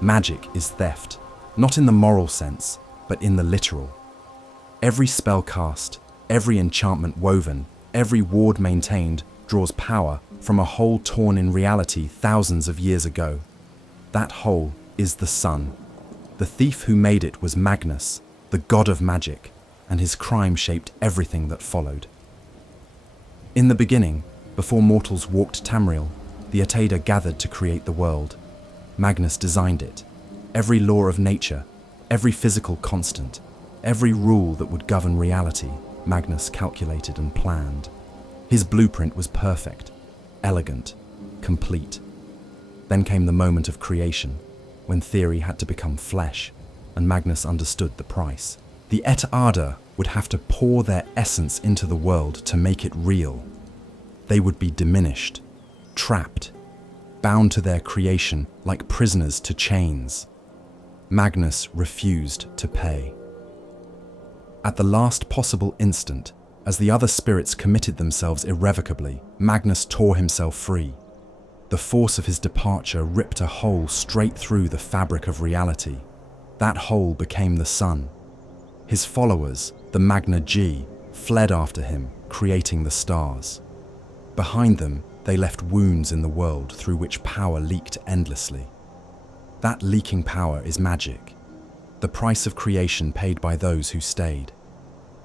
Magic is theft, not in the moral sense, but in the literal. Every spell cast, every enchantment woven, every ward maintained draws power from a hole torn in reality thousands of years ago. That hole is the sun. The thief who made it was Magnus, the god of magic, and his crime shaped everything that followed. In the beginning, before mortals walked Tamriel, the Ateda gathered to create the world. Magnus designed it. Every law of nature, every physical constant, every rule that would govern reality, Magnus calculated and planned. His blueprint was perfect, elegant, complete. Then came the moment of creation, when theory had to become flesh, and Magnus understood the price. The Ateda would have to pour their essence into the world to make it real. They would be diminished, trapped, bound to their creation like prisoners to chains. Magnus refused to pay. At the last possible instant, as the other spirits committed themselves irrevocably, Magnus tore himself free. The force of his departure ripped a hole straight through the fabric of reality. That hole became the sun. His followers, the Magna G, fled after him, creating the stars. Behind them, they left wounds in the world through which power leaked endlessly. That leaking power is magic, the price of creation paid by those who stayed,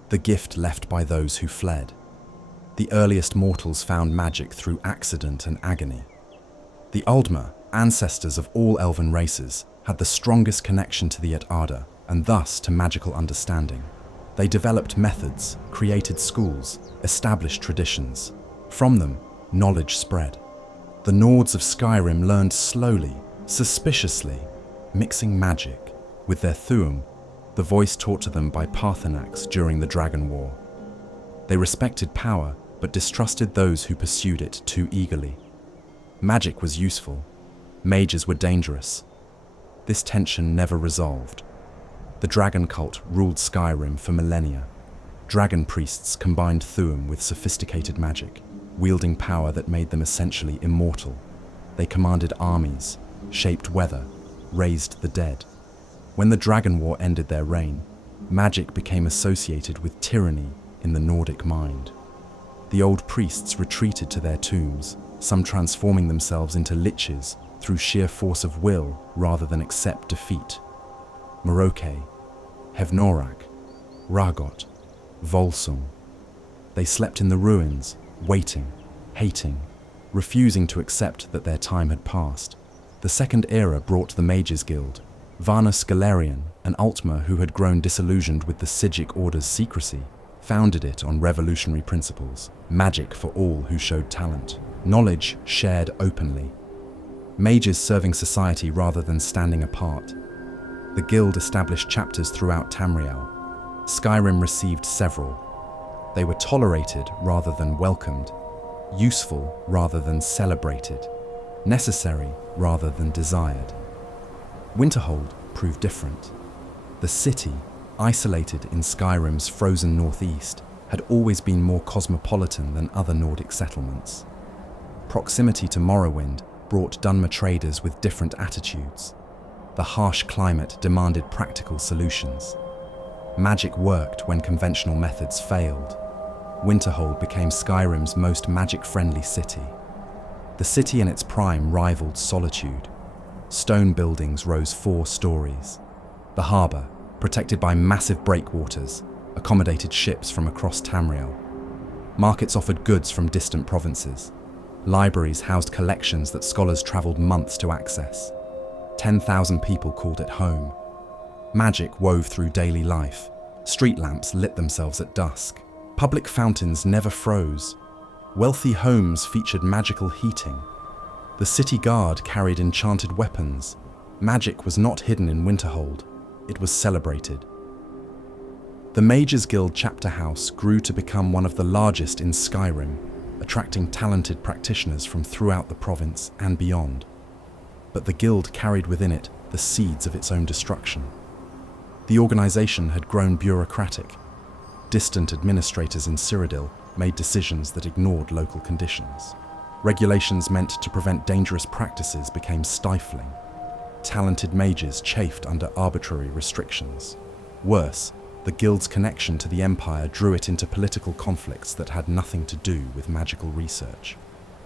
the gift left by those who fled. The earliest mortals found magic through accident and agony. The Uldma, ancestors of all elven races, had the strongest connection to the Ateda, and thus to magical understanding. They developed methods, created schools, established traditions. From them, knowledge spread. The Nords of Skyrim learned slowly, suspiciously, mixing magic with their Thuum, the voice taught to them by Parthenax during the Dragon War. They respected power, but distrusted those who pursued it too eagerly. Magic was useful. Mages were dangerous. This tension never resolved. The dragon cult ruled Skyrim for millennia. Dragon priests combined Thuum with sophisticated magic, wielding power that made them essentially immortal. They commanded armies, shaped weather, raised the dead. When the Dragon War ended their reign, magic became associated with tyranny in the Nordic mind. The old priests retreated to their tombs, some transforming themselves into liches through sheer force of will rather than accept defeat. Meroke, Hevnorak, Ragot, Volsung. They slept in the ruins, waiting, hating, refusing to accept that their time had passed. The Second Era brought the Mages Guild. Varna Scalarian, an Altmer who had grown disillusioned with the Sigic Order's secrecy, founded it on revolutionary principles, magic for all who showed talent, knowledge shared openly, mages serving society rather than standing apart. The guild established chapters throughout Tamriel. Skyrim received several. They were tolerated rather than welcomed, useful rather than celebrated, necessary rather than desired. Winterhold proved different. The city, isolated in Skyrim's frozen northeast, had always been more cosmopolitan than other Nordic settlements. Proximity to Morrowind brought Dunmer traders with different attitudes. The harsh climate demanded practical solutions. Magic worked when conventional methods failed. Winterhold became Skyrim's most magic-friendly city. The city in its prime rivaled Solitude. Stone buildings rose 4 stories. The harbour, protected by massive breakwaters, accommodated ships from across Tamriel. Markets offered goods from distant provinces. Libraries housed collections that scholars travelled months to access. 10,000 people called it home. Magic wove through daily life. Street lamps lit themselves at dusk. Public fountains never froze. Wealthy homes featured magical heating. The city guard carried enchanted weapons. Magic was not hidden in Winterhold. It was celebrated. The Mages Guild chapter house grew to become one of the largest in Skyrim, attracting talented practitioners from throughout the province and beyond. But the guild carried within it the seeds of its own destruction. The organization had grown bureaucratic. Distant administrators in Cyrodiil made decisions that ignored local conditions. Regulations meant to prevent dangerous practices became stifling. talented mages chafed under arbitrary restrictions. Worse, the guild's connection to the Empire drew it into political conflicts that had nothing to do with magical research.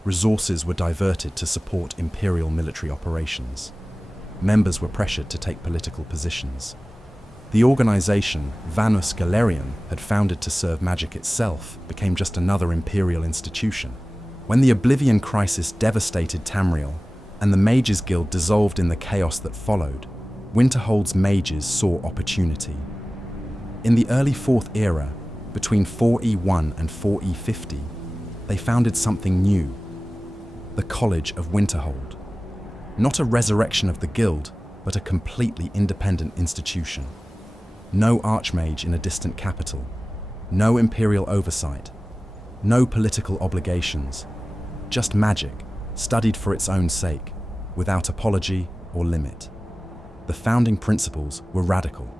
Resources were diverted to support imperial military operations. Members were pressured to take political positions. The organization Vanus Galerion had founded to serve magic itself became just another imperial institution. When the Oblivion Crisis devastated Tamriel, and the Mages Guild dissolved in the chaos that followed, Winterhold's mages saw opportunity. In the early 4th Era, between 4E1 and 4E50, they founded something new, the College of Winterhold. Not a resurrection of the guild, but a completely independent institution. No archmage in a distant capital, no imperial oversight, no political obligations, just magic, studied for its own sake, without apology or limit. The founding principles were radical.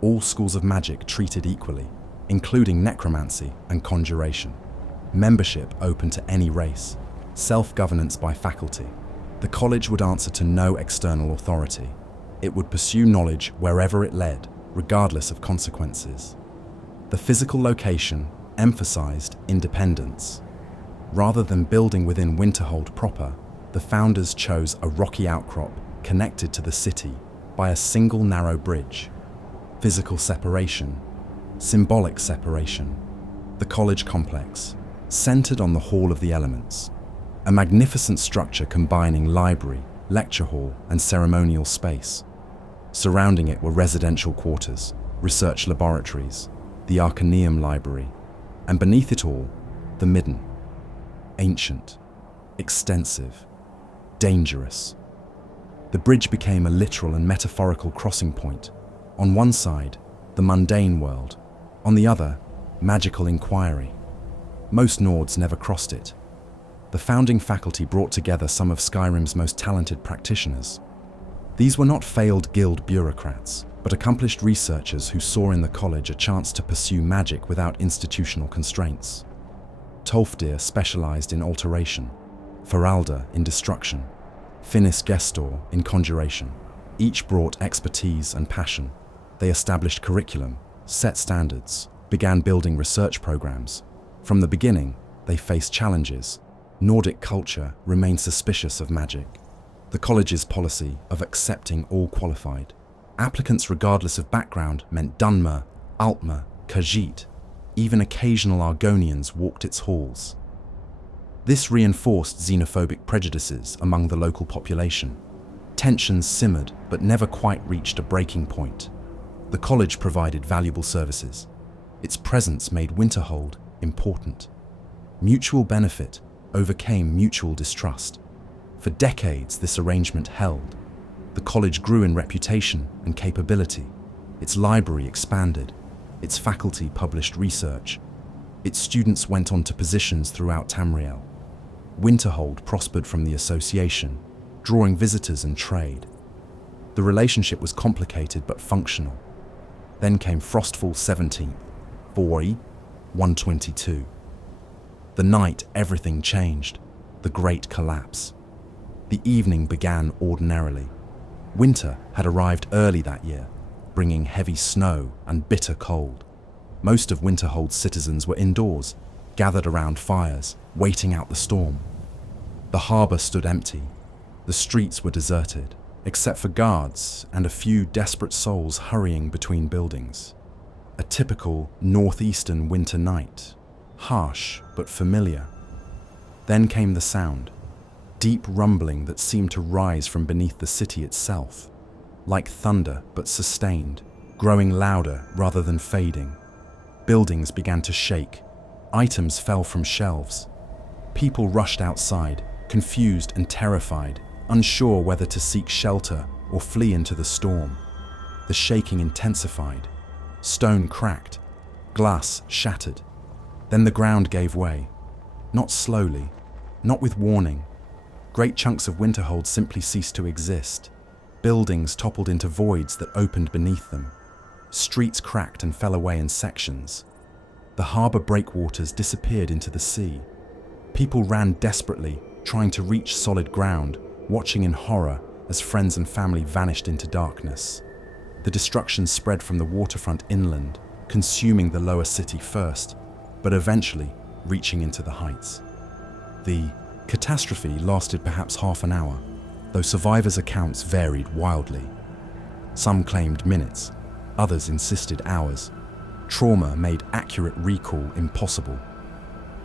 All schools of magic treated equally, including necromancy and conjuration. Membership open to any race. Self-governance by faculty. The college would answer to no external authority. It would pursue knowledge wherever it led, regardless of consequences. The physical location emphasized independence. Rather than building within Winterhold proper, the founders chose a rocky outcrop connected to the city by a single narrow bridge. Physical separation, symbolic separation. The college complex, centered on the Hall of the Elements, a magnificent structure combining library, lecture hall, and ceremonial space. Surrounding it were residential quarters, research laboratories, the Arcaneum Library, and beneath it all, the Midden. Ancient, extensive, dangerous. The bridge became a literal and metaphorical crossing point. On one side, the mundane world. On the other, magical inquiry. Most Nords never crossed it. The founding faculty brought together some of Skyrim's most talented practitioners. These were not failed guild bureaucrats, but accomplished researchers who saw in the college a chance to pursue magic without institutional constraints. Tolfdir specialized in alteration, Feralda in destruction, Finis Gestor in conjuration. Each brought expertise and passion. They established curriculum, set standards, began building research programs. From the beginning, they faced challenges. Nordic culture remained suspicious of magic. The college's policy of accepting all qualified applicants regardless of background meant Dunmer, Altmer, Khajiit. Even occasional Argonians walked its halls. This reinforced xenophobic prejudices among the local population. Tensions simmered but never quite reached a breaking point. The college provided valuable services. Its presence made Winterhold important. Mutual benefit overcame mutual distrust. For decades, this arrangement held. The college grew in reputation and capability. Its library expanded. Its faculty published research. Its students went on to positions throughout Tamriel. Winterhold prospered from the association, drawing visitors and trade. The relationship was complicated but functional. Then came Frostfall 17th, 4E, 122. The night everything changed, the Great Collapse. The evening began ordinarily. Winter had arrived early that year, bringing heavy snow and bitter cold. Most of Winterhold's citizens were indoors, gathered around fires, waiting out the storm. The harbour stood empty. The streets were deserted, except for guards and a few desperate souls hurrying between buildings. A typical northeastern winter night, harsh but familiar. Then came the sound, deep rumbling that seemed to rise from beneath the city itself, like thunder but sustained, growing louder rather than fading. Buildings began to shake, items fell from shelves. People rushed outside, confused and terrified, unsure whether to seek shelter or flee into the storm. The shaking intensified. Stone cracked, glass shattered. Then the ground gave way. Not slowly, not with warning. Great chunks of Winterhold simply ceased to exist. Buildings toppled into voids that opened beneath them. Streets cracked and fell away in sections. The harbour breakwaters disappeared into the sea. People ran desperately, trying to reach solid ground, watching in horror as friends and family vanished into darkness. The destruction spread from the waterfront inland, consuming the lower city first, but eventually reaching into the heights. The catastrophe lasted perhaps half an hour, though survivors' accounts varied wildly. Some claimed minutes, others insisted hours. Trauma made accurate recall impossible.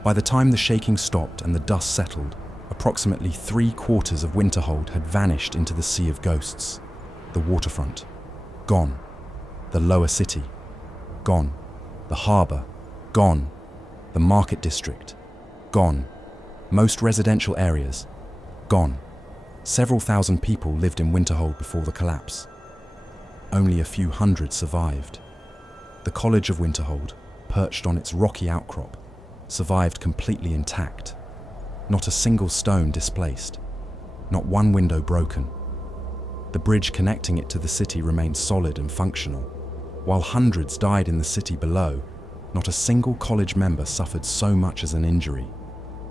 By the time the shaking stopped and the dust settled, approximately 3/4 of Winterhold had vanished into the sea of ghosts. The waterfront, gone. The lower city, gone. The harbour, gone. The market district, gone. Most residential areas, gone. Several thousand people lived in Winterhold before the collapse. Only a few hundred survived. The College of Winterhold, perched on its rocky outcrop, survived completely intact. Not a single stone displaced, not one window broken. The bridge connecting it to the city remained solid and functional. While hundreds died in the city below, not a single college member suffered so much as an injury.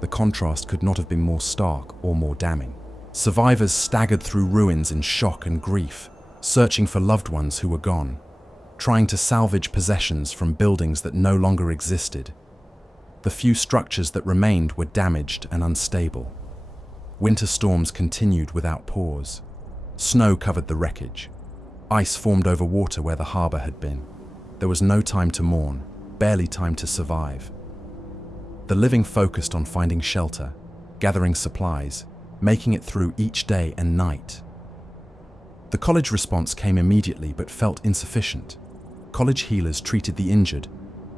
The contrast could not have been more stark or more damning. Survivors staggered through ruins in shock and grief, searching for loved ones who were gone, trying to salvage possessions from buildings that no longer existed. The few structures that remained were damaged and unstable. Winter storms continued without pause. Snow covered the wreckage. Ice formed over water where the harbour had been. There was no time to mourn, barely time to survive. The living focused on finding shelter, gathering supplies, making it through each day and night. The college response came immediately but felt insufficient. College healers treated the injured,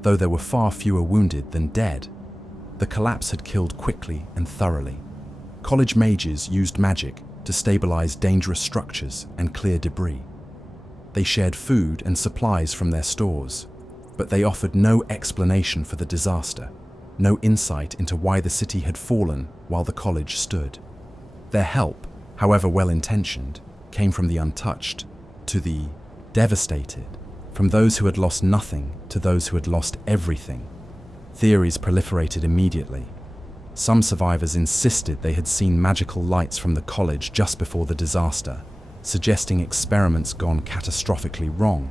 though there were far fewer wounded than dead. The collapse had killed quickly and thoroughly. College mages used magic to stabilize dangerous structures and clear debris. They shared food and supplies from their stores, but they offered no explanation for the disaster, no insight into why the city had fallen while the college stood. Their help, however well-intentioned, came from the untouched to the devastated, from those who had lost nothing to those who had lost everything. Theories proliferated immediately. Some survivors insisted they had seen magical lights from the college just before the disaster, suggesting experiments gone catastrophically wrong.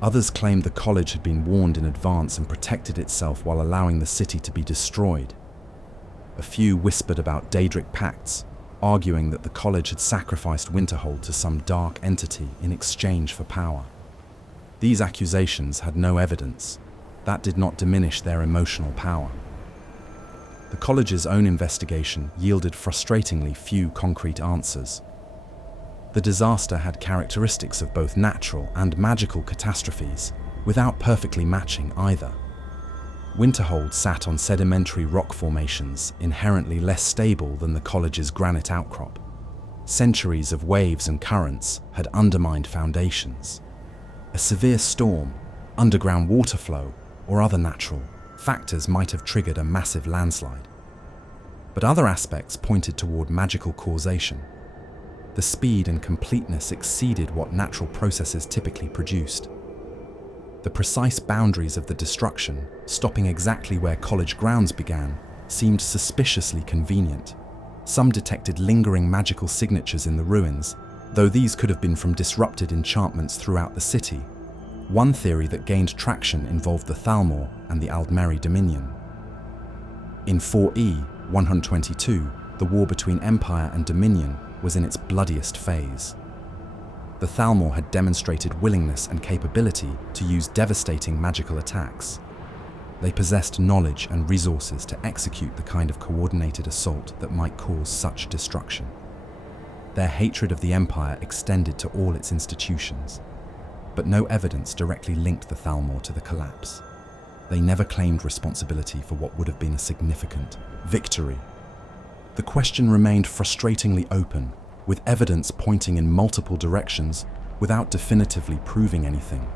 Others claimed the college had been warned in advance and protected itself while allowing the city to be destroyed. A few whispered about Daedric pacts, arguing that the college had sacrificed Winterhold to some dark entity in exchange for power. These accusations had no evidence. That did not diminish their emotional power. The college's own investigation yielded frustratingly few concrete answers. The disaster had characteristics of both natural and magical catastrophes, without perfectly matching either. Winterhold sat on sedimentary rock formations inherently less stable than the college's granite outcrop. Centuries of waves and currents had undermined foundations. A severe storm, underground water flow, or other natural factors might have triggered a massive landslide. But other aspects pointed toward magical causation. The speed and completeness exceeded what natural processes typically produced. The precise boundaries of the destruction, stopping exactly where college grounds began, seemed suspiciously convenient. Some detected lingering magical signatures in the ruins, though these could have been from disrupted enchantments throughout the city. One theory that gained traction involved the Thalmor and the Aldmeri Dominion. In 4E 122, the war between Empire and Dominion was in its bloodiest phase. The Thalmor had demonstrated willingness and capability to use devastating magical attacks. They possessed knowledge and resources to execute the kind of coordinated assault that might cause such destruction. Their hatred of the Empire extended to all its institutions, but no evidence directly linked the Thalmor to the collapse. They never claimed responsibility for what would have been a significant victory. The question remained frustratingly open, with evidence pointing in multiple directions without definitively proving anything.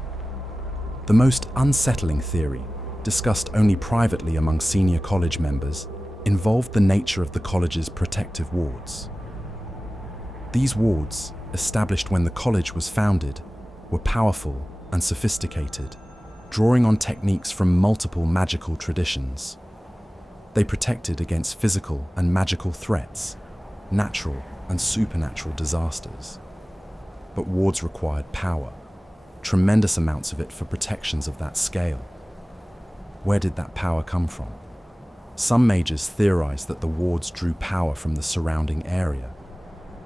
The most unsettling theory, discussed only privately among senior college members, involved the nature of the college's protective wards. These wards, established when the college was founded, were powerful and sophisticated, drawing on techniques from multiple magical traditions. They protected against physical and magical threats, natural and supernatural disasters. But wards required power, tremendous amounts of it for protections of that scale. Where did that power come from? Some mages theorized that the wards drew power from the surrounding area,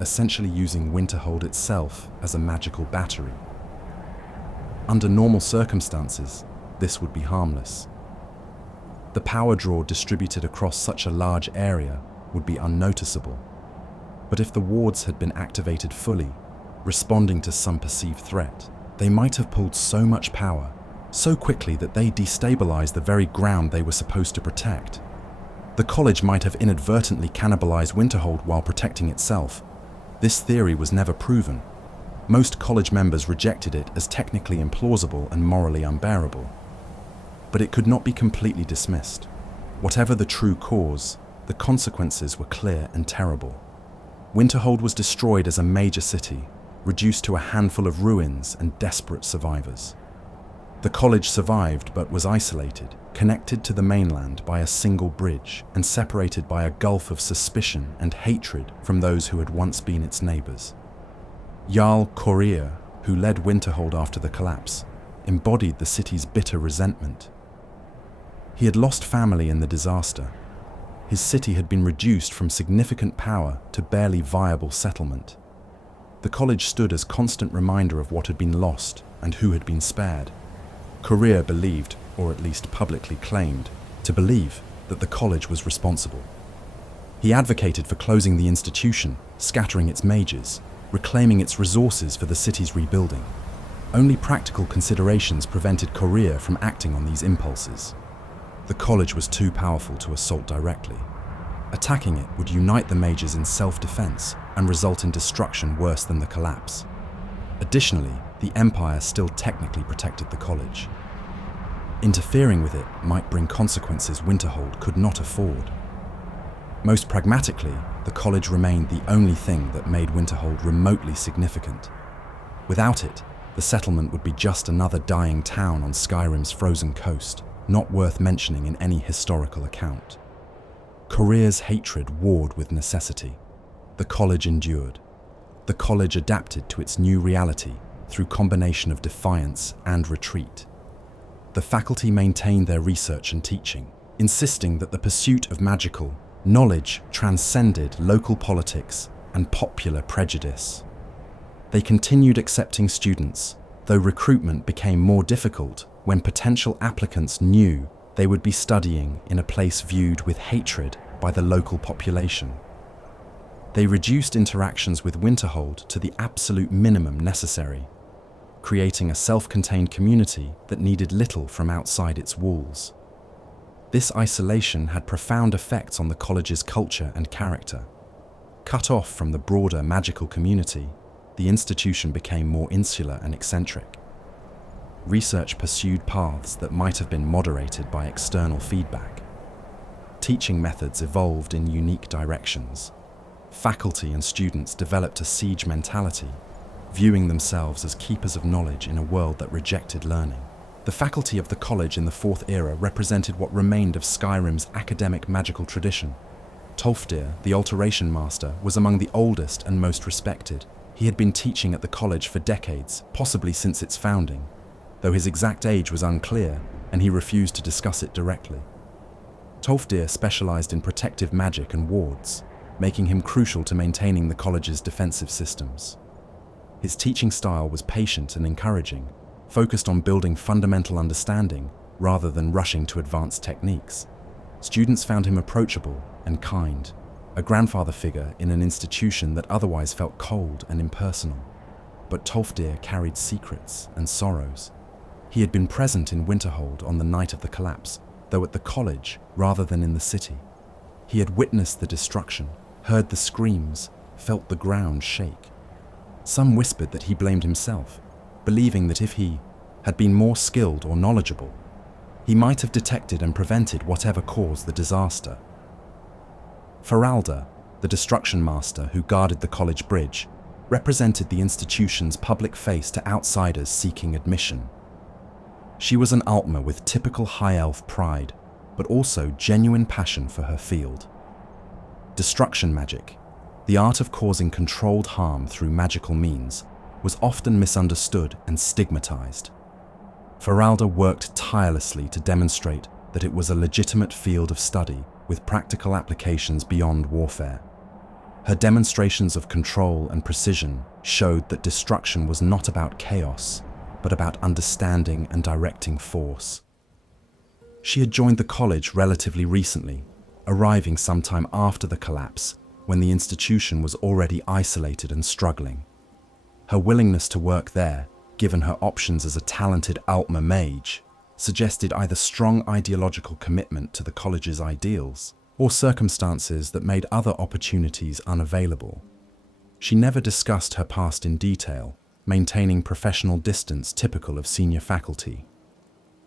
essentially using Winterhold itself as a magical battery. Under normal circumstances, this would be harmless. The power draw distributed across such a large area would be unnoticeable. But if the wards had been activated fully, responding to some perceived threat, they might have pulled so much power so quickly that they destabilized the very ground they were supposed to protect. The college might have inadvertently cannibalized Winterhold while protecting itself. This theory was never proven. Most college members rejected it as technically implausible and morally unbearable. But it could not be completely dismissed. Whatever the true cause, the consequences were clear and terrible. Winterhold was destroyed as a major city, reduced to a handful of ruins and desperate survivors. The college survived but was isolated, connected to the mainland by a single bridge and separated by a gulf of suspicion and hatred from those who had once been its neighbors. Jarl Corir, who led Winterhold after the collapse, embodied the city's bitter resentment. He had lost family in the disaster. His city had been reduced from significant power to barely viable settlement. The college stood as constant reminder of what had been lost and who had been spared. Corir believed, or at least publicly claimed, to believe that the college was responsible. He advocated for closing the institution, scattering its mages, reclaiming its resources for the city's rebuilding. Only practical considerations prevented Corir from acting on these impulses. The college was too powerful to assault directly. Attacking it would unite the mages in self-defense and result in destruction worse than the collapse. Additionally, the Empire still technically protected the college. Interfering with it might bring consequences Winterhold could not afford. Most pragmatically, the college remained the only thing that made Winterhold remotely significant. Without it, the settlement would be just another dying town on Skyrim's frozen coast, not worth mentioning in any historical account. Corir's hatred warred with necessity. The college endured. The college adapted to its new reality through combination of defiance and retreat. The faculty maintained their research and teaching, insisting that the pursuit of magical knowledge transcended local politics and popular prejudice. They continued accepting students, though recruitment became more difficult when potential applicants knew they would be studying in a place viewed with hatred by the local population. They reduced interactions with Winterhold to the absolute minimum necessary, creating a self-contained community that needed little from outside its walls. This isolation had profound effects on the college's culture and character. Cut off from the broader magical community, the institution became more insular and eccentric. Research pursued paths that might have been moderated by external feedback. Teaching methods evolved in unique directions. Faculty and students developed a siege mentality, viewing themselves as keepers of knowledge in a world that rejected learning. The faculty of the college in the Fourth Era represented what remained of Skyrim's academic magical tradition. Tolfdir, the Alteration Master, was among the oldest and most respected. He had been teaching at the college for decades, possibly since its founding, though his exact age was unclear and he refused to discuss it directly. Tolfdir specialized in protective magic and wards, making him crucial to maintaining the college's defensive systems. His teaching style was patient and encouraging, focused on building fundamental understanding rather than rushing to advanced techniques. Students found him approachable and kind, a grandfather figure in an institution that otherwise felt cold and impersonal. But Tolfdir carried secrets and sorrows. He had been present in Winterhold on the night of the collapse, though at the college rather than in the city. He had witnessed the destruction, heard the screams, felt the ground shake. Some whispered that he blamed himself, believing that if he had been more skilled or knowledgeable, he might have detected and prevented whatever caused the disaster. Feralda, the destruction master who guarded the college bridge, represented the institution's public face to outsiders seeking admission. She was an Altmer with typical high elf pride, but also genuine passion for her field. Destruction magic, The art of causing controlled harm through magical means was often misunderstood and stigmatized. Feralda worked tirelessly to demonstrate that it was a legitimate field of study with practical applications beyond warfare. Her demonstrations of control and precision showed that destruction was not about chaos, but about understanding and directing force. She had joined the college relatively recently, arriving sometime after the collapse when the institution was already isolated and struggling. Her willingness to work there, given her options as a talented Altmer mage, suggested either strong ideological commitment to the college's ideals or circumstances that made other opportunities unavailable. She never discussed her past in detail, maintaining professional distance typical of senior faculty.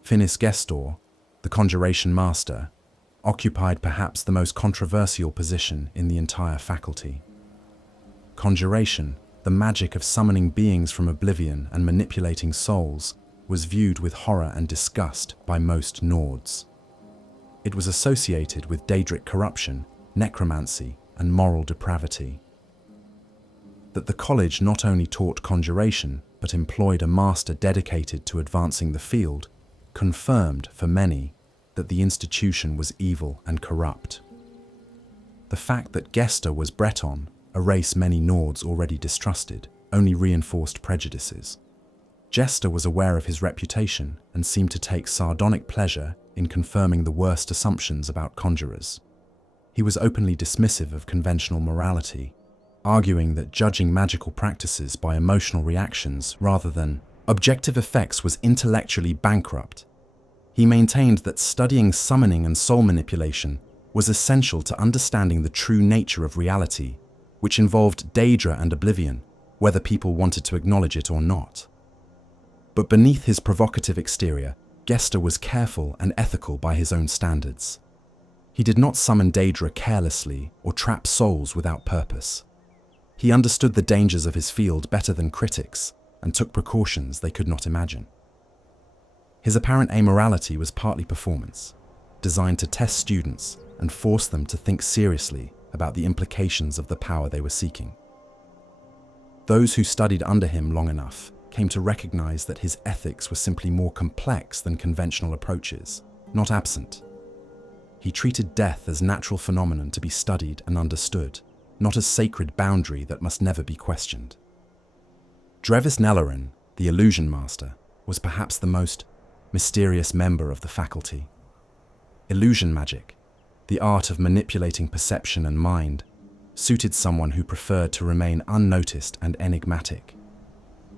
Finis Gestor, the Conjuration Master, occupied perhaps the most controversial position in the entire faculty. Conjuration, the magic of summoning beings from oblivion and manipulating souls, was viewed with horror and disgust by most Nords. It was associated with Daedric corruption, necromancy, and moral depravity. That the college not only taught conjuration, but employed a master dedicated to advancing the field, confirmed, for many, that the institution was evil and corrupt. The fact that Gestor was Breton, a race many Nords already distrusted, only reinforced prejudices. Gestor was aware of his reputation and seemed to take sardonic pleasure in confirming the worst assumptions about conjurers. He was openly dismissive of conventional morality, arguing that judging magical practices by emotional reactions rather than objective effects was intellectually bankrupt. He maintained that studying summoning and soul manipulation was essential to understanding the true nature of reality, which involved Daedra and oblivion, whether people wanted to acknowledge it or not. But beneath his provocative exterior, Gestor was careful and ethical by his own standards. He did not summon Daedra carelessly or trap souls without purpose. He understood the dangers of his field better than critics and took precautions they could not imagine. His apparent amorality was partly performance, designed to test students and force them to think seriously about the implications of the power they were seeking. Those who studied under him long enough came to recognize that his ethics were simply more complex than conventional approaches, not absent. He treated death as a natural phenomenon to be studied and understood, not as sacred boundary that must never be questioned. Drevis Nellorin, the Illusion Master, was perhaps the most mysterious member of the faculty. Illusion magic, the art of manipulating perception and mind, suited someone who preferred to remain unnoticed and enigmatic.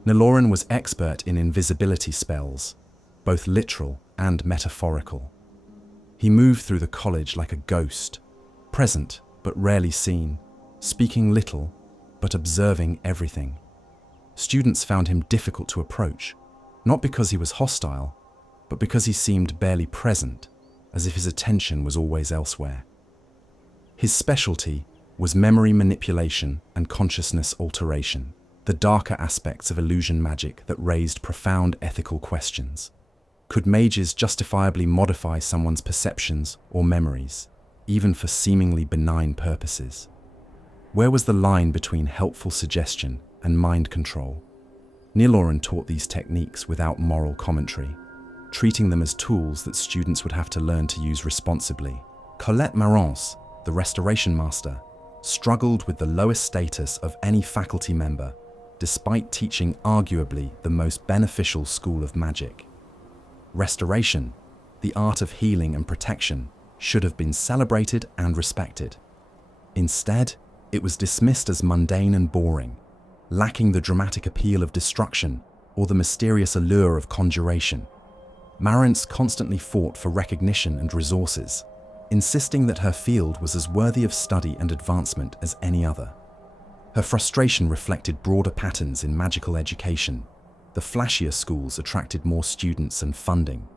Nellorin was expert in invisibility spells, both literal and metaphorical. He moved through the college like a ghost, present but rarely seen, speaking little but observing everything. Students found him difficult to approach, not because he was hostile, but because he seemed barely present, as if his attention was always elsewhere. His specialty was memory manipulation and consciousness alteration, the darker aspects of illusion magic that raised profound ethical questions. Could mages justifiably modify someone's perceptions or memories, even for seemingly benign purposes? Where was the line between helpful suggestion and mind control? Nellorin taught these techniques without moral commentary, treating them as tools that students would have to learn to use responsibly. Colette Marance, the Restoration Master, struggled with the lowest status of any faculty member, despite teaching arguably the most beneficial school of magic. Restoration, the art of healing and protection, should have been celebrated and respected. Instead, it was dismissed as mundane and boring, lacking the dramatic appeal of destruction or the mysterious allure of conjuration. Marance constantly fought for recognition and resources, insisting that her field was as worthy of study and advancement as any other. Her frustration reflected broader patterns in magical education. The flashier schools attracted more students and funding.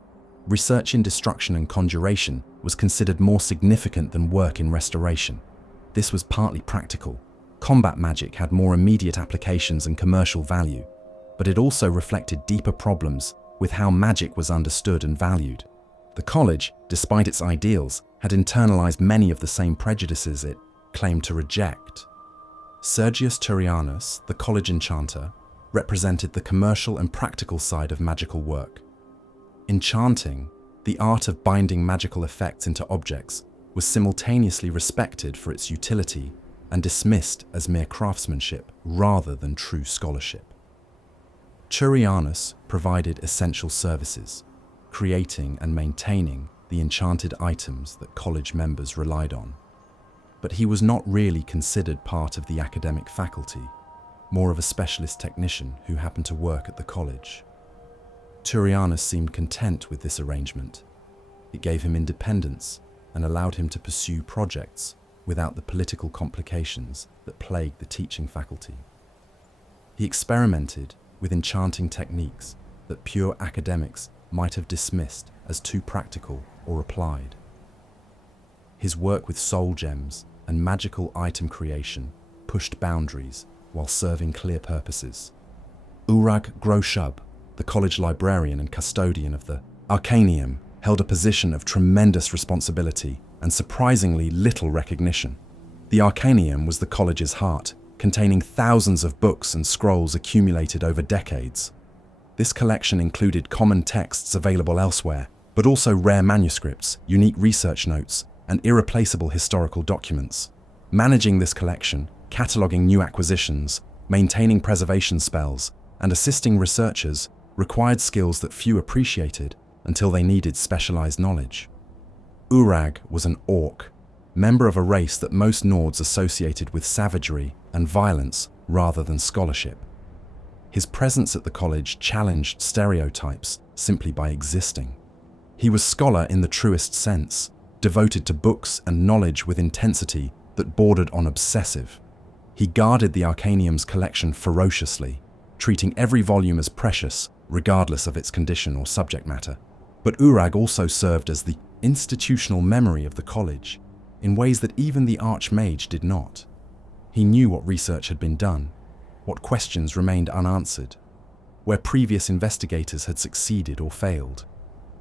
Research in destruction and conjuration was considered more significant than work in restoration. This was partly practical. Combat magic had more immediate applications and commercial value, but it also reflected deeper problems with how magic was understood and valued. The college, despite its ideals, had internalized many of the same prejudices it claimed to reject. Sergius Turianus, the college enchanter, represented the commercial and practical side of magical work. Enchanting, the art of binding magical effects into objects, was simultaneously respected for its utility and dismissed as mere craftsmanship rather than true scholarship. Turianus provided essential services, creating and maintaining the enchanted items that college members relied on. But he was not really considered part of the academic faculty, more of a specialist technician who happened to work at the college. Turianus seemed content with this arrangement. It gave him independence and allowed him to pursue projects without the political complications that plagued the teaching faculty. He experimented with enchanting techniques that pure academics might have dismissed as too practical or applied. His work with soul gems and magical item creation pushed boundaries while serving clear purposes. Urag Groshub, the college librarian and custodian of the Arcaneum, held a position of tremendous responsibility and surprisingly little recognition. The Arcaneum was the college's heart, containing thousands of books and scrolls accumulated over decades. This collection included common texts available elsewhere, but also rare manuscripts, unique research notes, and irreplaceable historical documents. Managing this collection, cataloguing new acquisitions, maintaining preservation spells, and assisting researchers required skills that few appreciated until they needed specialized knowledge. Urag was an orc, member of a race that most Nords associated with savagery and violence rather than scholarship. His presence at the college challenged stereotypes simply by existing. He was scholar in the truest sense, devoted to books and knowledge with intensity that bordered on obsessive. He guarded the Arcaneum's collection ferociously, treating every volume as precious, regardless of its condition or subject matter. But Urag also served as the institutional memory of the college, in ways that even the Archmage did not. He knew what research had been done, what questions remained unanswered, where previous investigators had succeeded or failed.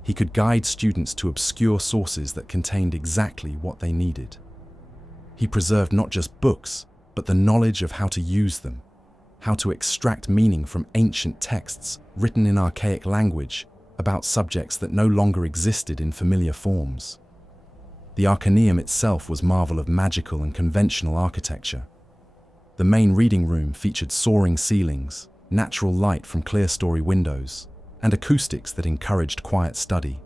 He could guide students to obscure sources that contained exactly what they needed. He preserved not just books, but the knowledge of how to use them, how to extract meaning from ancient texts written in archaic language about subjects that no longer existed in familiar forms. The Arcaneum itself was a marvel of magical and conventional architecture. The main reading room featured soaring ceilings, natural light from clear-story windows, and acoustics that encouraged quiet study.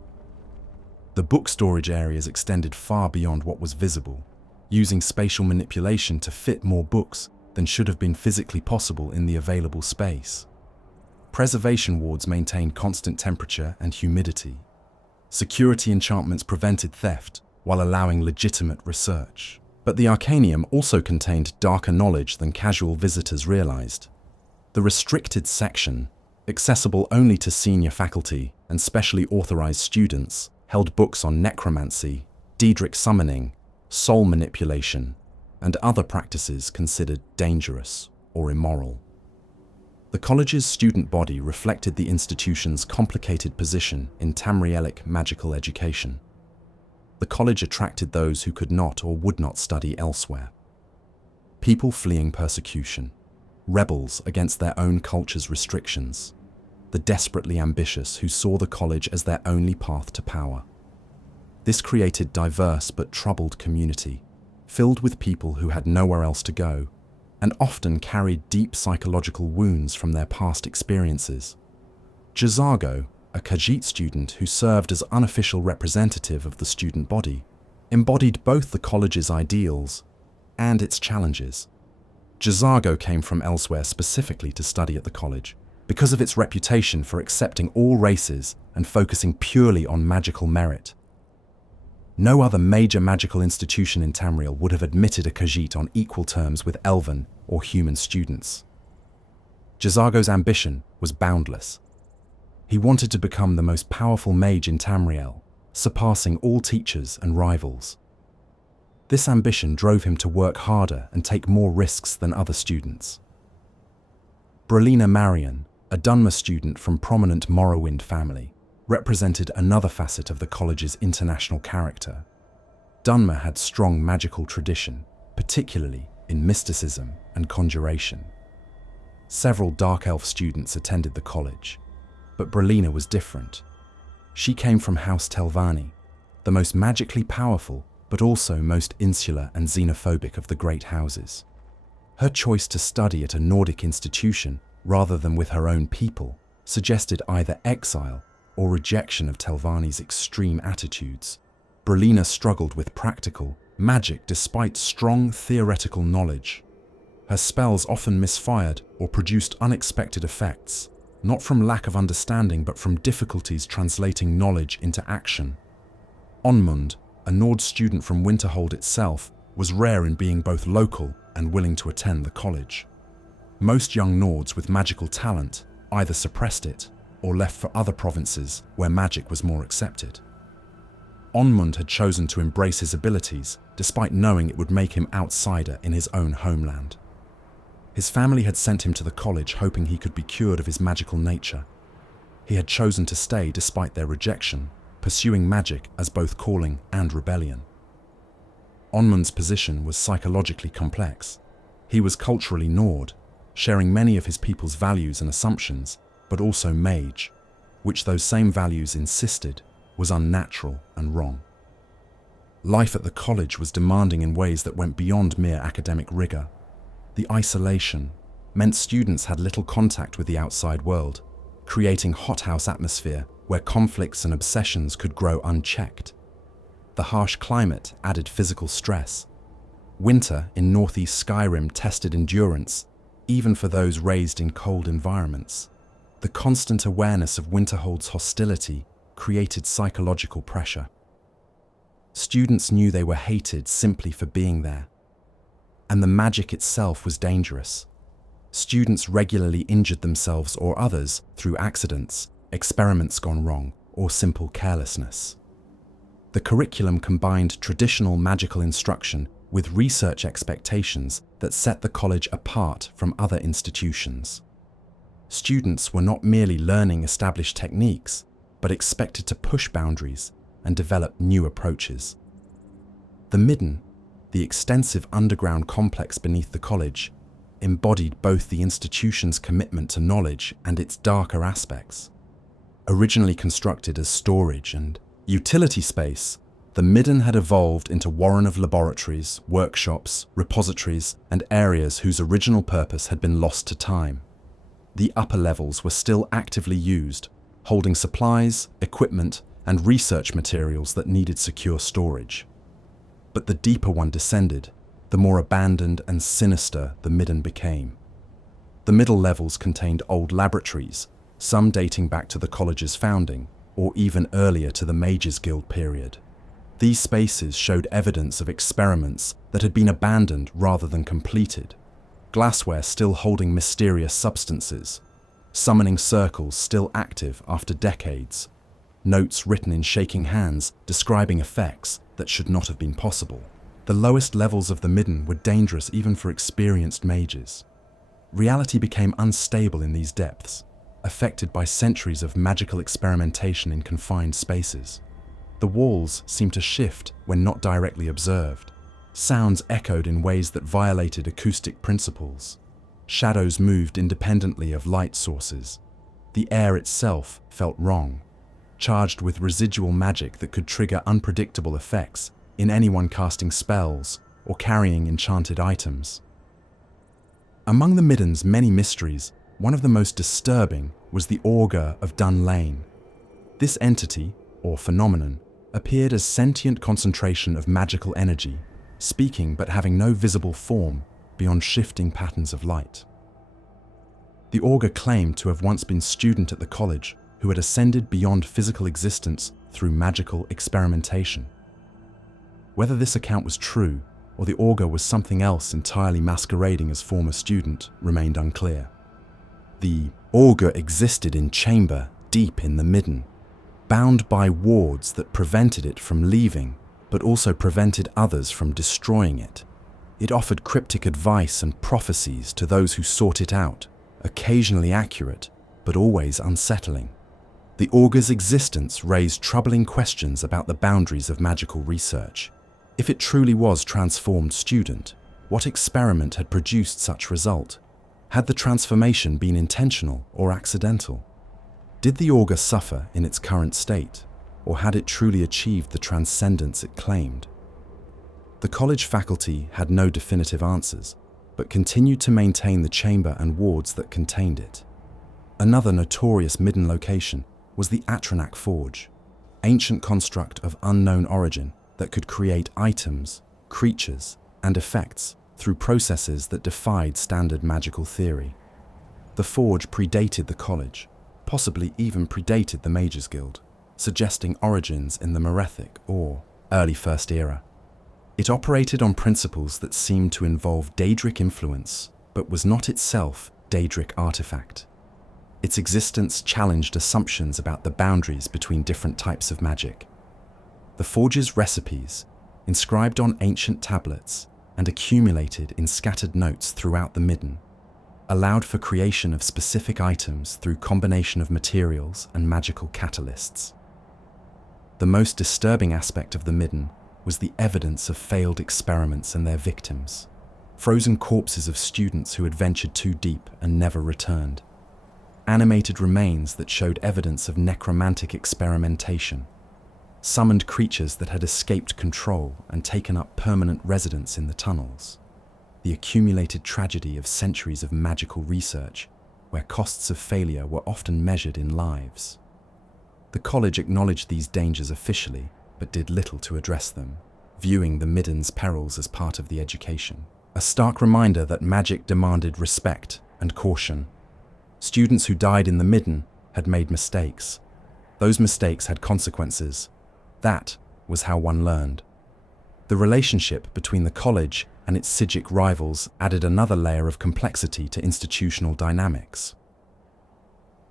The book storage areas extended far beyond what was visible, using spatial manipulation to fit more books than should have been physically possible in the available space. Preservation wards maintained constant temperature and humidity. Security enchantments prevented theft while allowing legitimate research. But the Arcaneum also contained darker knowledge than casual visitors realized. The restricted section, accessible only to senior faculty and specially authorized students, held books on necromancy, Daedric summoning, soul manipulation, and other practices considered dangerous or immoral. The college's student body reflected the institution's complicated position in Tamrielic magical education. The college attracted those who could not or would not study elsewhere. People fleeing persecution, rebels against their own culture's restrictions, the desperately ambitious who saw the college as their only path to power. This created diverse but troubled community, filled with people who had nowhere else to go, and often carried deep psychological wounds from their past experiences. Jazago, a Khajiit student who served as unofficial representative of the student body, embodied both the college's ideals and its challenges. Jazago came from elsewhere specifically to study at the college, because of its reputation for accepting all races and focusing purely on magical merit. No other major magical institution in Tamriel would have admitted a Khajiit on equal terms with elven or human students. Jazago's ambition was boundless. He wanted to become the most powerful mage in Tamriel, surpassing all teachers and rivals. This ambition drove him to work harder and take more risks than other students. Brelina Marion, a Dunmer student from prominent Morrowind family, represented another facet of the college's international character. Dunmer had strong magical tradition, particularly in mysticism and conjuration. Several Dark Elf students attended the college, but Brelina was different. She came from House Telvanni, the most magically powerful but also most insular and xenophobic of the great houses. Her choice to study at a Nordic institution rather than with her own people suggested either exile or rejection of Telvanni's extreme attitudes. Brelina struggled with practical magic despite strong theoretical knowledge. Her spells often misfired or produced unexpected effects, not from lack of understanding but from difficulties translating knowledge into action. Onmund, a Nord student from Winterhold itself, was rare in being both local and willing to attend the college. Most young Nords with magical talent either suppressed it or left for other provinces where magic was more accepted. Onmund had chosen to embrace his abilities despite knowing it would make him outsider in his own homeland. His family had sent him to the college hoping he could be cured of his magical nature. He had chosen to stay despite their rejection, pursuing magic as both calling and rebellion. Onmund's position was psychologically complex. He was culturally Nord, sharing many of his people's values and assumptions, but also mage, which those same values insisted was unnatural and wrong. Life at the college was demanding in ways that went beyond mere academic rigor. The isolation meant students had little contact with the outside world, creating hothouse atmosphere where conflicts and obsessions could grow unchecked. The harsh climate added physical stress. Winter in northeast Skyrim tested endurance, even for those raised in cold environments. The constant awareness of Winterhold's hostility created psychological pressure. Students knew they were hated simply for being there. And the magic itself was dangerous. Students regularly injured themselves or others through accidents, experiments gone wrong, or simple carelessness. The curriculum combined traditional magical instruction with research expectations that set the college apart from other institutions. Students were not merely learning established techniques, but expected to push boundaries and develop new approaches. The Midden, the extensive underground complex beneath the college, embodied both the institution's commitment to knowledge and its darker aspects. Originally constructed as storage and utility space, the Midden had evolved into warren of laboratories, workshops, repositories, and areas whose original purpose had been lost to time. The upper levels were still actively used, holding supplies, equipment, and research materials that needed secure storage. But the deeper one descended, the more abandoned and sinister the Midden became. The middle levels contained old laboratories, some dating back to the college's founding, or even earlier to the Mages Guild period. These spaces showed evidence of experiments that had been abandoned rather than completed. Glassware still holding mysterious substances, summoning circles still active after decades, notes written in shaking hands describing effects that should not have been possible. The lowest levels of the Midden were dangerous even for experienced mages. Reality became unstable in these depths, affected by centuries of magical experimentation in confined spaces. The walls seemed to shift when not directly observed. Sounds echoed in ways that violated acoustic principles. Shadows moved independently of light sources. The air itself felt wrong, charged with residual magic that could trigger unpredictable effects in anyone casting spells or carrying enchanted items. Among the Midden's many mysteries, one of the most disturbing was the Augur of Dun Lane. This entity, or phenomenon, appeared as sentient concentration of magical energy, speaking but having no visible form beyond shifting patterns of light. The Augur claimed to have once been student at the college who had ascended beyond physical existence through magical experimentation. Whether this account was true or the Augur was something else entirely masquerading as former student remained unclear. The Augur existed in chamber deep in the Midden, bound by wards that prevented it from leaving, but also prevented others from destroying it. It offered cryptic advice and prophecies to those who sought it out, occasionally accurate, but always unsettling. The Augur's existence raised troubling questions about the boundaries of magical research. If it truly was transformed student, What experiment had produced such result? Had the transformation been intentional or accidental? Did the augur suffer in its current state, or had it truly achieved the transcendence it claimed? The college faculty had no definitive answers, but continued to maintain the chamber and wards that contained it. Another notorious midden location was the Atronak Forge, ancient construct of unknown origin that could create items, creatures, and effects through processes that defied standard magical theory. The forge predated the college, possibly even predated the Mages Guild, suggesting origins in the Merethic or early First Era. It operated on principles that seemed to involve Daedric influence, but was not itself Daedric artifact. Its existence challenged assumptions about the boundaries between different types of magic. The forge's recipes, inscribed on ancient tablets and accumulated in scattered notes throughout the midden, allowed for creation of specific items through combination of materials and magical catalysts. The most disturbing aspect of the midden was the evidence of failed experiments and their victims, frozen corpses of students who had ventured too deep and never returned, animated remains that showed evidence of necromantic experimentation, summoned creatures that had escaped control and taken up permanent residence in the tunnels, the accumulated tragedy of centuries of magical research where costs of failure were often measured in lives. The college acknowledged these dangers officially, but did little to address them, viewing the midden's perils as part of the education. A stark reminder that magic demanded respect and caution. Students who died in the midden had made mistakes. Those mistakes had consequences. That was how one learned. The relationship between the college and its Psijic rivals added another layer of complexity to institutional dynamics.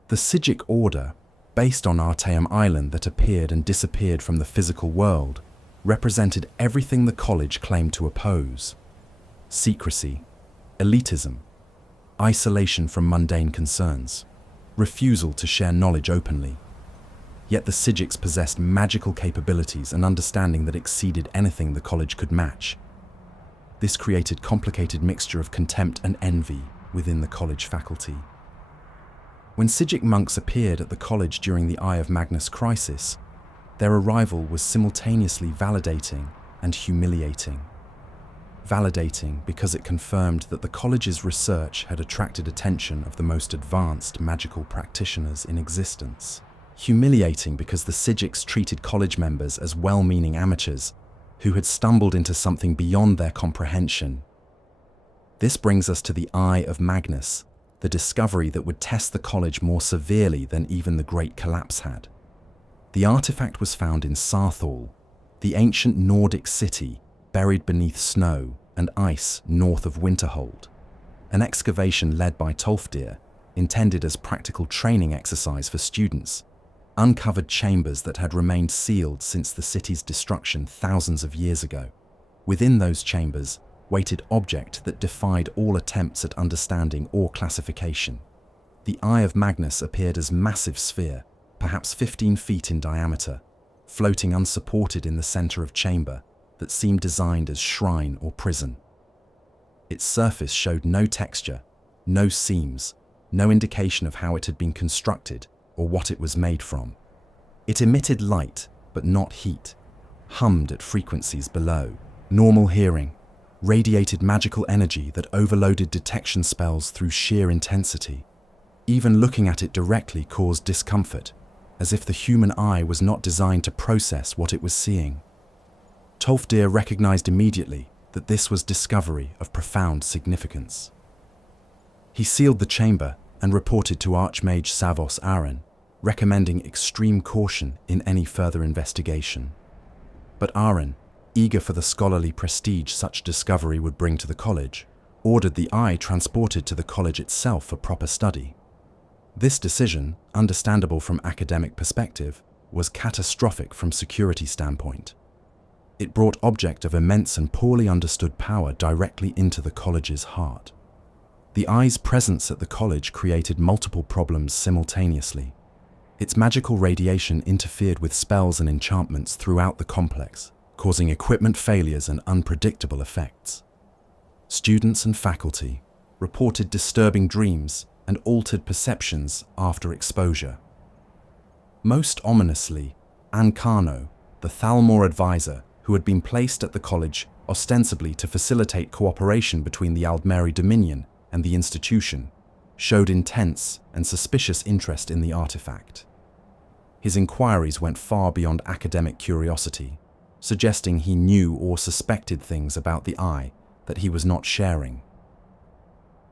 The Psijic order, based on Artaeum Island that appeared and disappeared from the physical world, represented everything the college claimed to oppose: secrecy, elitism, isolation from mundane concerns, refusal to share knowledge openly. Yet the Psijics possessed magical capabilities and understanding that exceeded anything the college could match. This created complicated mixture of contempt and envy within the college faculty. When Psijic monks appeared at the college during the Eye of Magnus crisis, their arrival was simultaneously validating and humiliating. Validating because it confirmed that the college's research had attracted attention of the most advanced magical practitioners in existence. Humiliating because the Psijics treated college members as well-meaning amateurs who had stumbled into something beyond their comprehension. This brings us to the Eye of Magnus, the discovery that would test the college more severely than even the Great Collapse had. The artifact was found in Sarthal, the ancient Nordic city buried beneath snow and ice north of Winterhold. An excavation led by Tolfdir, intended as practical training exercise for students, uncovered chambers that had remained sealed since the city's destruction thousands of years ago. Within those chambers waited object that defied all attempts at understanding or classification. The Eye of Magnus appeared as massive sphere, perhaps 15 feet in diameter, floating unsupported in the center of chamber that seemed designed as shrine or prison. Its surface showed no texture, no seams, no indication of how it had been constructed or what it was made from. It emitted light, but not heat, hummed at frequencies below normal hearing, radiated magical energy that overloaded detection spells through sheer intensity. Even looking at it directly caused discomfort, as if the human eye was not designed to process what it was seeing. Tolfdir recognized immediately that this was discovery of profound significance. He sealed the chamber and reported to Archmage Savos Aren, recommending extreme caution in any further investigation. But Aren, eager for the scholarly prestige such discovery would bring to the college, ordered the eye transported to the college itself for proper study. This decision, understandable from academic perspective, was catastrophic from security standpoint. It brought object of immense and poorly understood power directly into the college's heart. The eye's presence at the college created multiple problems simultaneously. Its magical radiation interfered with spells and enchantments throughout the complex, causing equipment failures and unpredictable effects. Students and faculty reported disturbing dreams and altered perceptions after exposure. Most ominously, Ancano, the Thalmor advisor who had been placed at the college ostensibly to facilitate cooperation between the Aldmeri Dominion and the institution, showed intense and suspicious interest in the artifact. His inquiries went far beyond academic curiosity, suggesting he knew or suspected things about the Eye that he was not sharing.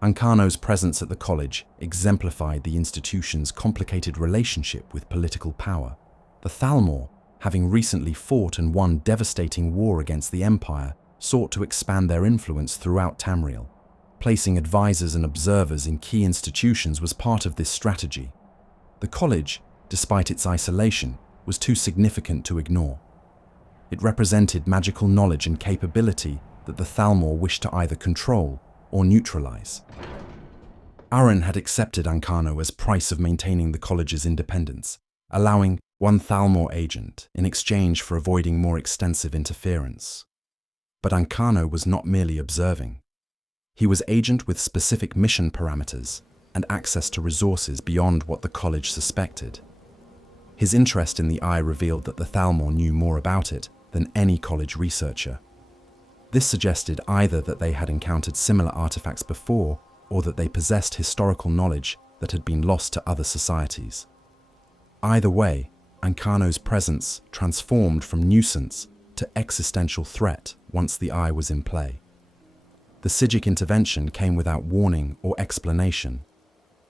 Ancano's presence at the college exemplified the institution's complicated relationship with political power. The Thalmor, having recently fought and won devastating war against the Empire, sought to expand their influence throughout Tamriel. Placing advisors and observers in key institutions was part of this strategy. The college, despite its isolation, was too significant to ignore. It represented magical knowledge and capability that the Thalmor wished to either control or neutralize. Aren had accepted Ancano as price of maintaining the college's independence, allowing one Thalmor agent in exchange for avoiding more extensive interference. But Ancano was not merely observing. He was agent with specific mission parameters and access to resources beyond what the college suspected. His interest in the Eye revealed that the Thalmor knew more about it than any college researcher. This suggested either that they had encountered similar artifacts before, or that they possessed historical knowledge that had been lost to other societies. Either way, Ancano's presence transformed from nuisance to existential threat once the Eye was in play. The Psijic intervention came without warning or explanation.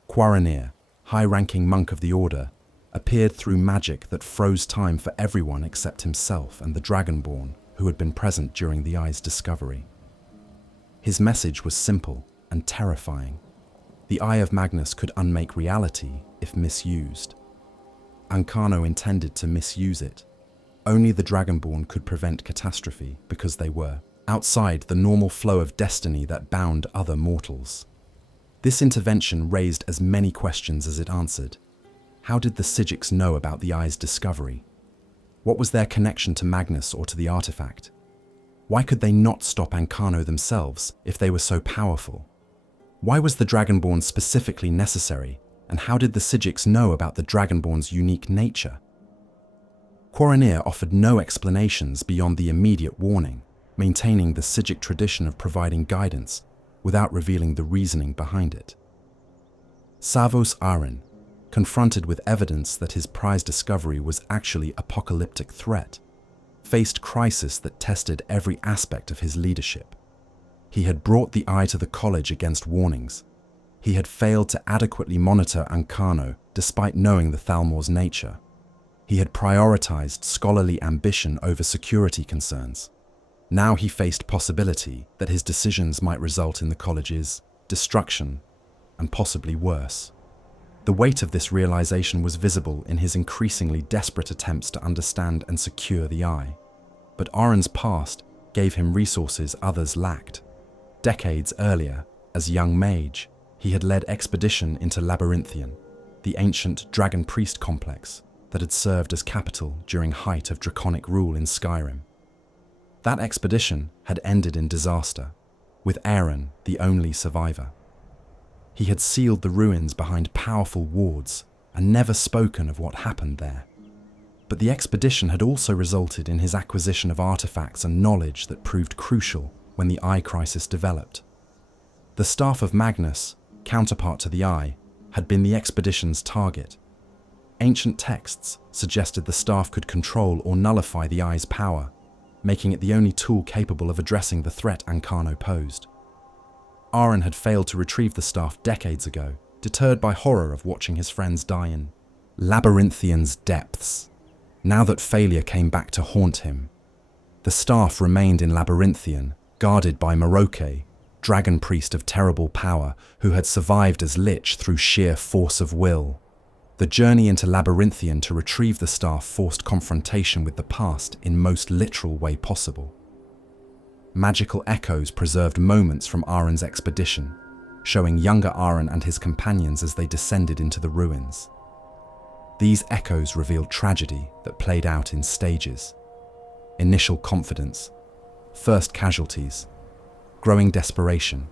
Quaranir, high-ranking monk of the Order, appeared through magic that froze time for everyone except himself and the Dragonborn who had been present during the Eye's discovery. His message was simple and terrifying. The Eye of Magnus could unmake reality if misused. Ancano intended to misuse it. Only the Dragonborn could prevent catastrophe because they were outside the normal flow of destiny that bound other mortals. This intervention raised as many questions as it answered. How did the Psijics know about the Eye's discovery? What was their connection to Magnus or to the artifact? Why could they not stop Ancano themselves if they were so powerful? Why was the Dragonborn specifically necessary, and how did the Psijics know about the Dragonborn's unique nature? Quaranir offered no explanations beyond the immediate warning, maintaining the Psijic tradition of providing guidance without revealing the reasoning behind it. Savos Aren, confronted with evidence that his prized discovery was actually apocalyptic threat, faced crisis that tested every aspect of his leadership. He had brought the Eye to the college against warnings. He had failed to adequately monitor Ancano despite knowing the Thalmor's nature. He had prioritized scholarly ambition over security concerns. Now he faced possibility that his decisions might result in the college's destruction, and possibly worse. The weight of this realization was visible in his increasingly desperate attempts to understand and secure the Eye. But Aren's past gave him resources others lacked. Decades earlier, as young mage, he had led expedition into Labyrinthian, the ancient dragon priest complex that had served as capital during height of draconic rule in Skyrim. That expedition had ended in disaster, with Aren the only survivor. He had sealed the ruins behind powerful wards and never spoken of what happened there. But the expedition had also resulted in his acquisition of artifacts and knowledge that proved crucial when the Eye crisis developed. The Staff of Magnus, counterpart to the Eye, had been the expedition's target. Ancient texts suggested the staff could control or nullify the Eye's power, making it the only tool capable of addressing the threat Ancano posed. Aren had failed to retrieve the staff decades ago, deterred by horror of watching his friends die in Labyrinthian's depths. Now that failure came back to haunt him, the staff remained in Labyrinthian, guarded by Merethic, dragon priest of terrible power who had survived as Lich through sheer force of will. The journey into Labyrinthian to retrieve the staff forced confrontation with the past in most literal way possible. Magical echoes preserved moments from Aren's expedition, showing younger Aren and his companions as they descended into the ruins. These echoes revealed tragedy that played out in stages. Initial confidence, first casualties, growing desperation.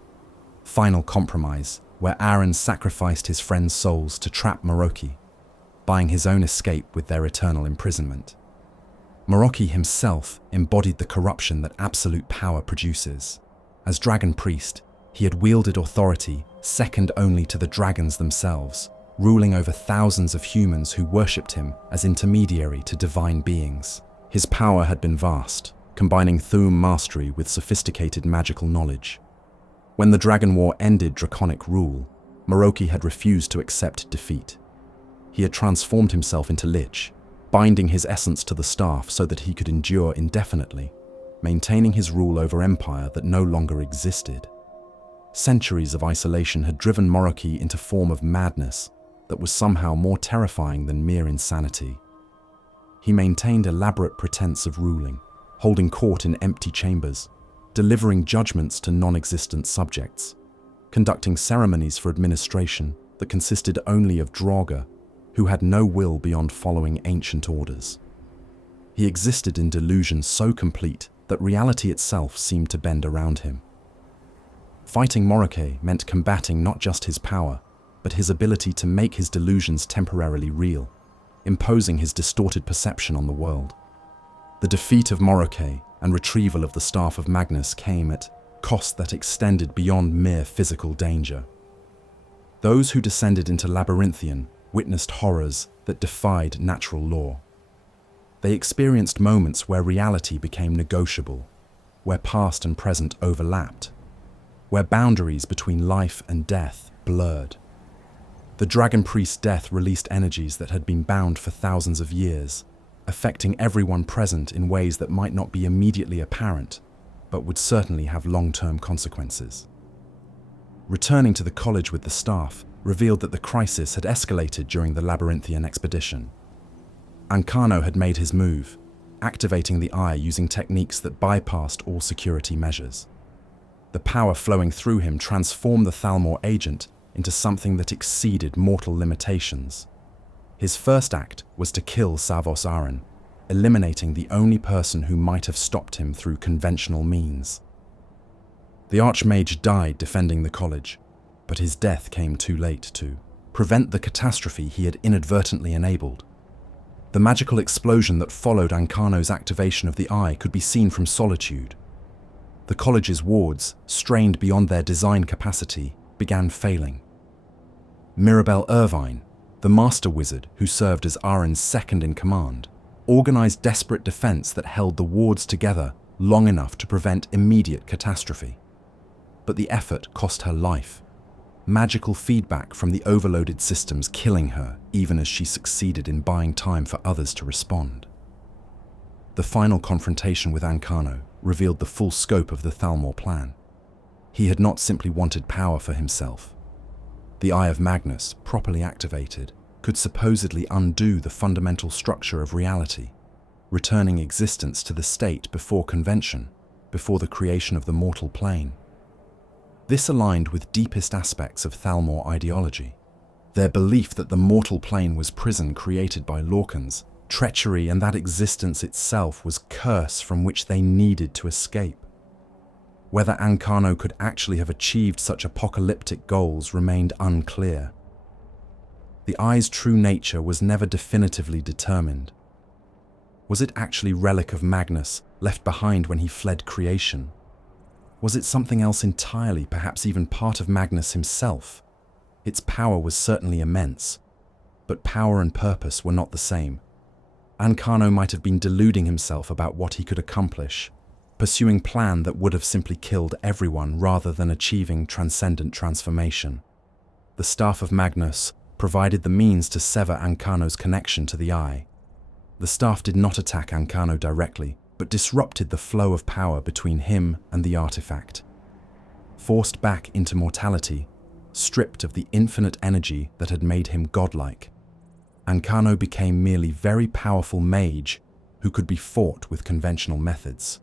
Final compromise, where Aren sacrificed his friends' souls to trap Merethic, buying his own escape with their eternal imprisonment. Merethic himself embodied the corruption that absolute power produces. As Dragon Priest, he had wielded authority second only to the dragons themselves, ruling over thousands of humans who worshipped him as intermediary to divine beings. His power had been vast, combining Thu'um mastery with sophisticated magical knowledge. When the Dragon War ended draconic rule, Merethic had refused to accept defeat. He had transformed himself into Lich, binding his essence to the staff so that he could endure indefinitely, maintaining his rule over empire that no longer existed. Centuries of isolation had driven Merethic into a form of madness that was somehow more terrifying than mere insanity. He maintained elaborate pretense of ruling, holding court in empty chambers, delivering judgments to non-existent subjects, conducting ceremonies for administration that consisted only of Draugr, who had no will beyond following ancient orders. He existed in delusion so complete that reality itself seemed to bend around him. Fighting Merethic meant combating not just his power, but his ability to make his delusions temporarily real, imposing his distorted perception on the world. The defeat of Merethic and retrieval of the Staff of Magnus came at cost that extended beyond mere physical danger. Those who descended into Labyrinthian witnessed horrors that defied natural law. They experienced moments where reality became negotiable, where past and present overlapped, where boundaries between life and death blurred. The Dragon Priest's death released energies that had been bound for thousands of years, affecting everyone present in ways that might not be immediately apparent, but would certainly have long-term consequences. Returning to the college with the staff revealed that the crisis had escalated during the Labyrinthian expedition. Ancano had made his move, activating the Eye using techniques that bypassed all security measures. The power flowing through him transformed the Thalmor agent into something that exceeded mortal limitations. His first act was to kill Savos Aren, eliminating the only person who might have stopped him through conventional means. The Archmage died defending the college, but his death came too late to prevent the catastrophe he had inadvertently enabled. The magical explosion that followed Ancano's activation of the Eye could be seen from Solitude. The college's wards, strained beyond their design capacity, began failing. Mirabelle Irvine, the master wizard who served as Aren's second-in-command, organized desperate defense that held the wards together long enough to prevent immediate catastrophe. But the effort cost her life, magical feedback from the overloaded systems killing her even as she succeeded in buying time for others to respond. The final confrontation with Ancano revealed the full scope of the Thalmor plan. He had not simply wanted power for himself. The Eye of Magnus, properly activated, could supposedly undo the fundamental structure of reality, returning existence to the state before convention, before the creation of the mortal plane. This aligned with deepest aspects of Thalmor ideology, their belief that the mortal plane was prison created by Lorcans, treachery, and that existence itself was curse from which they needed to escape. Whether Ancano could actually have achieved such apocalyptic goals remained unclear. The Eye's true nature was never definitively determined. Was it actually relic of Magnus, left behind when he fled creation? Was it something else entirely, perhaps even part of Magnus himself? Its power was certainly immense, but power and purpose were not the same. Ancano might have been deluding himself about what he could accomplish, pursuing a plan that would have simply killed everyone rather than achieving transcendent transformation. The Staff of Magnus provided the means to sever Ancano's connection to the Eye. The staff did not attack Ancano directly, but disrupted the flow of power between him and the artifact. Forced back into mortality, stripped of the infinite energy that had made him godlike, Ancano became merely very powerful mage who could be fought with conventional methods.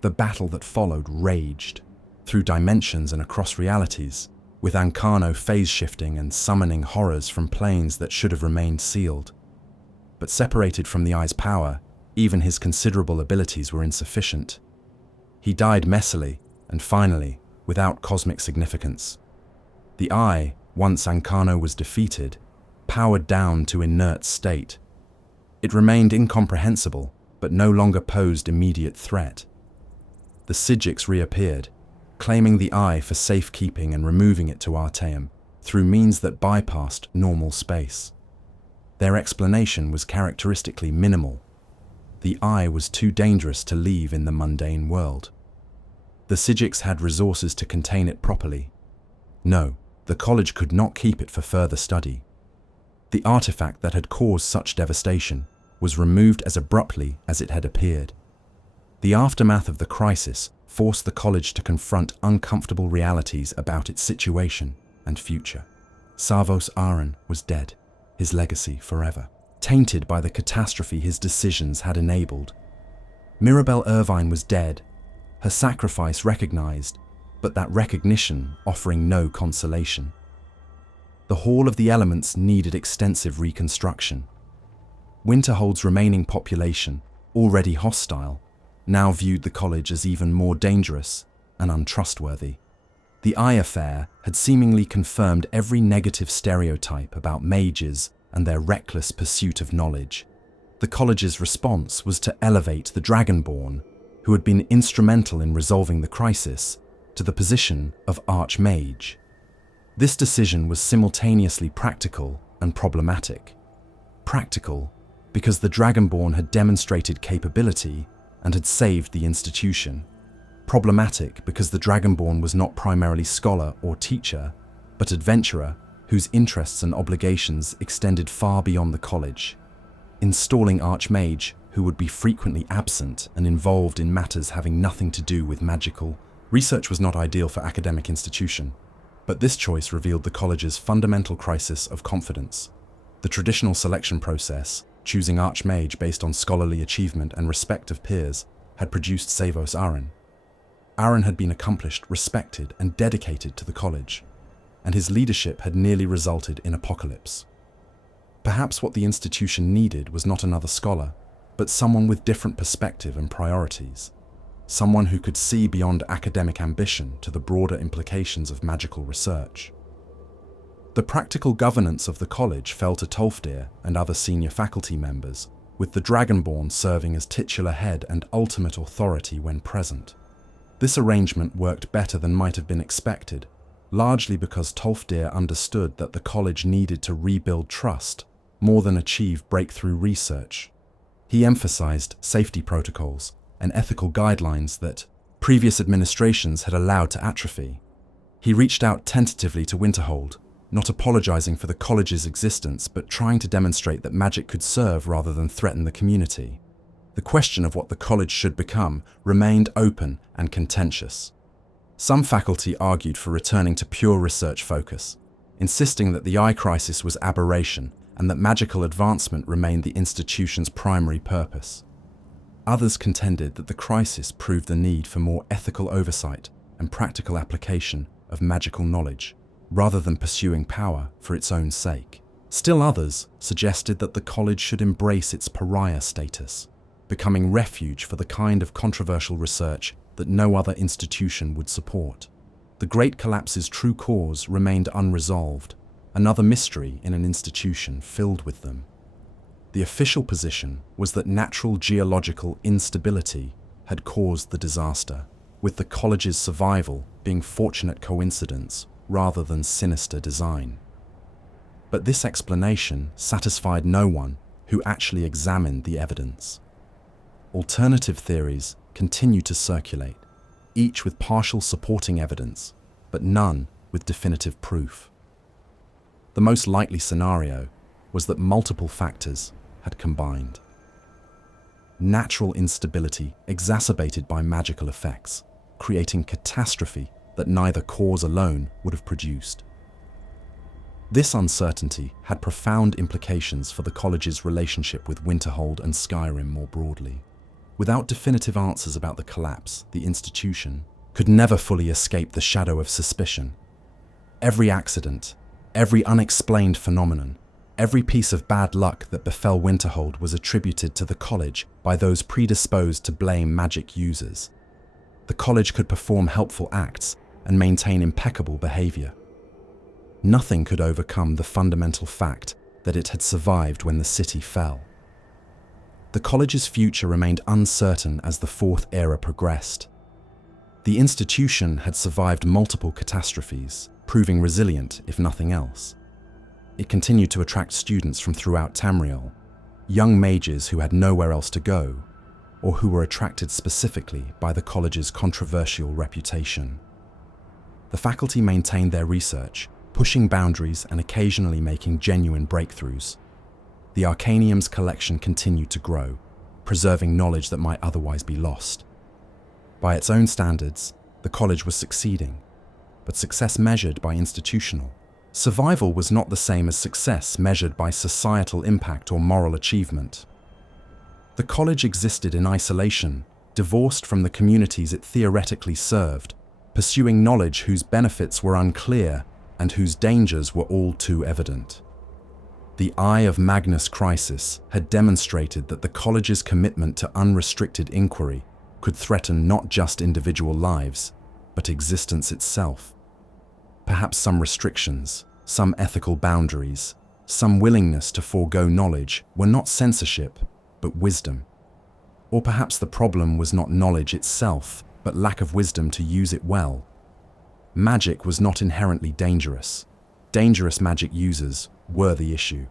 The battle that followed raged, through dimensions and across realities, with Ancano phase-shifting and summoning horrors from planes that should have remained sealed. But separated from the Eye's power, even his considerable abilities were insufficient. He died messily, and finally, without cosmic significance. The Eye, once Ancano was defeated, powered down to inert state. It remained incomprehensible, but no longer posed immediate threat. The Psijics reappeared, claiming the Eye for safekeeping and removing it to Artaeum through means that bypassed normal space. Their explanation was characteristically minimal. The Eye was too dangerous to leave in the mundane world. The Psijics had resources to contain it properly. No, the college could not keep it for further study. The artifact that had caused such devastation was removed as abruptly as it had appeared. The aftermath of the crisis forced the college to confront uncomfortable realities about its situation and future. Savos Aren was dead, his legacy forever, tainted by the catastrophe his decisions had enabled. Mirabelle Irvine was dead, her sacrifice recognized, but that recognition offering no consolation. The Hall of the Elements needed extensive reconstruction. Winterhold's remaining population, already hostile, now viewed the college as even more dangerous and untrustworthy. The Eye affair had seemingly confirmed every negative stereotype about mages and their reckless pursuit of knowledge. The college's response was to elevate the Dragonborn, who had been instrumental in resolving the crisis, to the position of Archmage. This decision was simultaneously practical and problematic. Practical, because the Dragonborn had demonstrated capability and had saved the institution. Problematic, because the Dragonborn was not primarily scholar or teacher, but adventurer whose interests and obligations extended far beyond the college. Installing Archmage, who would be frequently absent and involved in matters having nothing to do with magical research, was not ideal for academic institution. But this choice revealed the college's fundamental crisis of confidence. The traditional selection process, choosing Archmage based on scholarly achievement and respect of peers, had produced Savos Aren. Aren had been accomplished, respected, and dedicated to the college, and his leadership had nearly resulted in apocalypse. Perhaps what the institution needed was not another scholar, but someone with different perspective and priorities. Someone who could see beyond academic ambition to the broader implications of magical research. The practical governance of the college fell to Tolfdir and other senior faculty members, with the Dragonborn serving as titular head and ultimate authority when present. This arrangement worked better than might have been expected, largely because Tolfdir understood that the college needed to rebuild trust more than achieve breakthrough research. He emphasized safety protocols and ethical guidelines that previous administrations had allowed to atrophy. He reached out tentatively to Winterhold, not apologizing for the college's existence, but trying to demonstrate that magic could serve rather than threaten the community. The question of what the college should become remained open and contentious. Some faculty argued for returning to pure research focus, insisting that the Eye crisis was aberration and that magical advancement remained the institution's primary purpose. Others contended that the crisis proved the need for more ethical oversight and practical application of magical knowledge, rather than pursuing power for its own sake. Still others suggested that the college should embrace its pariah status, becoming refuge for the kind of controversial research that no other institution would support. The Great Collapse's true cause remained unresolved, another mystery in an institution filled with them. The official position was that natural geological instability had caused the disaster, with the college's survival being fortunate coincidence rather than sinister design. But this explanation satisfied no one who actually examined the evidence. Alternative theories continued to circulate, each with partial supporting evidence, but none with definitive proof. The most likely scenario was that multiple factors had combined. Natural instability exacerbated by magical effects, creating catastrophe that neither cause alone would have produced. This uncertainty had profound implications for the college's relationship with Winterhold and Skyrim more broadly. Without definitive answers about the collapse, the institution could never fully escape the shadow of suspicion. Every accident, every unexplained phenomenon, every piece of bad luck that befell Winterhold was attributed to the college by those predisposed to blame magic users. The college could perform helpful acts, and maintain impeccable behavior. Nothing could overcome the fundamental fact that it had survived when the city fell. The college's future remained uncertain as the Fourth Era progressed. The institution had survived multiple catastrophes, proving resilient if nothing else. It continued to attract students from throughout Tamriel, young mages who had nowhere else to go, or who were attracted specifically by the college's controversial reputation. The faculty maintained their research, pushing boundaries and occasionally making genuine breakthroughs. The Arcanium's collection continued to grow, preserving knowledge that might otherwise be lost. By its own standards, the college was succeeding, but success measured by institutional survival was not the same as success measured by societal impact or moral achievement. The college existed in isolation, divorced from the communities it theoretically served, pursuing knowledge whose benefits were unclear and whose dangers were all too evident. The Eye of Magnus crisis had demonstrated that the college's commitment to unrestricted inquiry could threaten not just individual lives, but existence itself. Perhaps some restrictions, some ethical boundaries, some willingness to forego knowledge were not censorship, but wisdom. Or perhaps the problem was not knowledge itself, but lack of wisdom to use it well. Magic was not inherently dangerous. Dangerous magic users were the issue.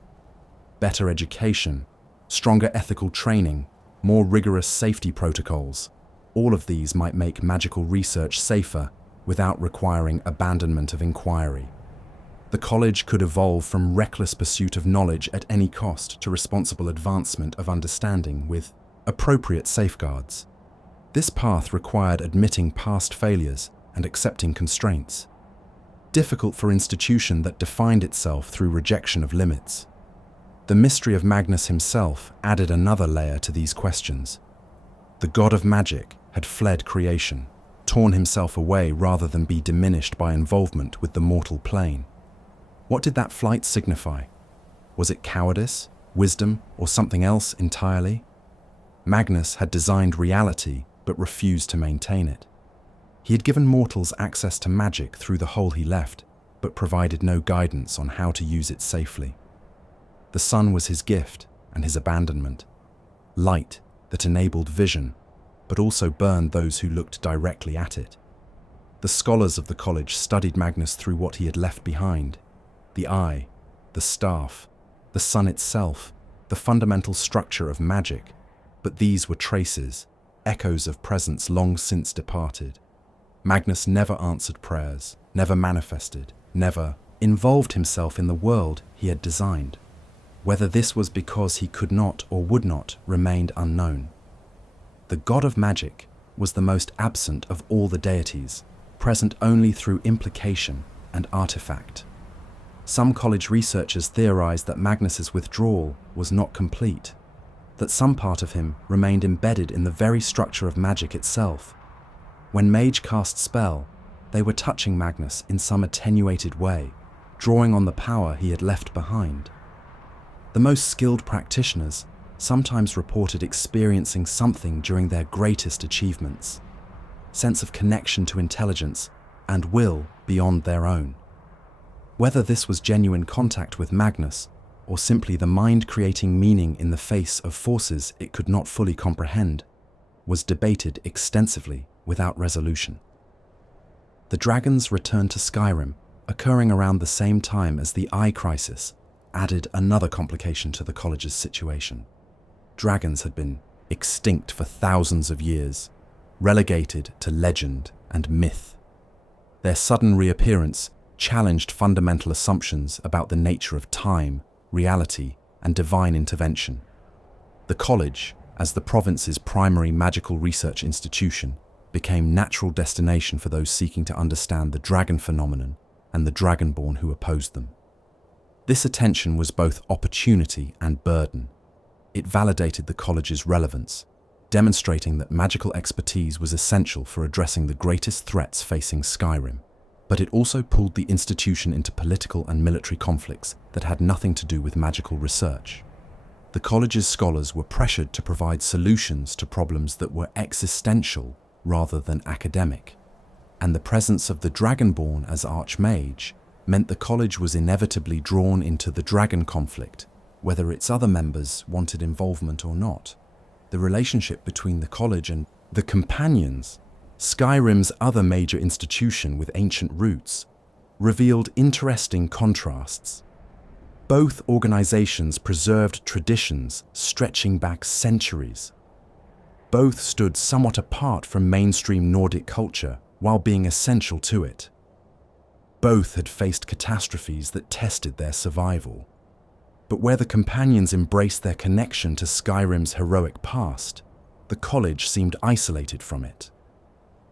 Better education, stronger ethical training, more rigorous safety protocols, all of these might make magical research safer without requiring abandonment of inquiry. The college could evolve from reckless pursuit of knowledge at any cost to responsible advancement of understanding with appropriate safeguards. This path required admitting past failures and accepting constraints. Difficult for an institution that defined itself through rejection of limits. The mystery of Magnus himself added another layer to these questions. The god of magic had fled creation, torn himself away rather than be diminished by involvement with the mortal plane. What did that flight signify? Was it cowardice, wisdom, or something else entirely? Magnus had designed reality but refused to maintain it. He had given mortals access to magic through the hole he left, but provided no guidance on how to use it safely. The sun was his gift and his abandonment. Light that enabled vision, but also burned those who looked directly at it. The scholars of the college studied Magnus through what he had left behind: the eye, the staff, the sun itself, the fundamental structure of magic. But these were traces, echoes of presence long since departed. Magnus never answered prayers, never manifested, never involved himself in the world he had designed. Whether this was because he could not or would not remained unknown. The god of magic was the most absent of all the deities, present only through implication and artifact. Some college researchers theorized that Magnus's withdrawal was not complete, that some part of him remained embedded in the very structure of magic itself. When mage cast spell, they were touching Magnus in some attenuated way, drawing on the power he had left behind. The most skilled practitioners sometimes reported experiencing something during their greatest achievements, sense of connection to intelligence and will beyond their own. Whether this was genuine contact with Magnus, or simply the mind creating meaning in the face of forces it could not fully comprehend, was debated extensively without resolution. The dragons returned to Skyrim, occurring around the same time as the Eye crisis, added another complication to the college's situation. Dragons had been extinct for thousands of years, relegated to legend and myth. Their sudden reappearance challenged fundamental assumptions about the nature of time, reality, and divine intervention. The college, as the province's primary magical research institution, became natural destination for those seeking to understand the dragon phenomenon and the Dragonborn who opposed them. This attention was both opportunity and burden. It validated the college's relevance, demonstrating that magical expertise was essential for addressing the greatest threats facing Skyrim. But it also pulled the institution into political and military conflicts that had nothing to do with magical research. The college's scholars were pressured to provide solutions to problems that were existential rather than academic. and the presence of the Dragonborn as Archmage meant the college was inevitably drawn into the dragon conflict, whether its other members wanted involvement or not. The relationship between the college and the Companions, Skyrim's other major institution with ancient roots, revealed interesting contrasts. Both organizations preserved traditions stretching back centuries. Both stood somewhat apart from mainstream Nordic culture while being essential to it. Both had faced catastrophes that tested their survival. But where the Companions embraced their connection to Skyrim's heroic past, the college seemed isolated from it.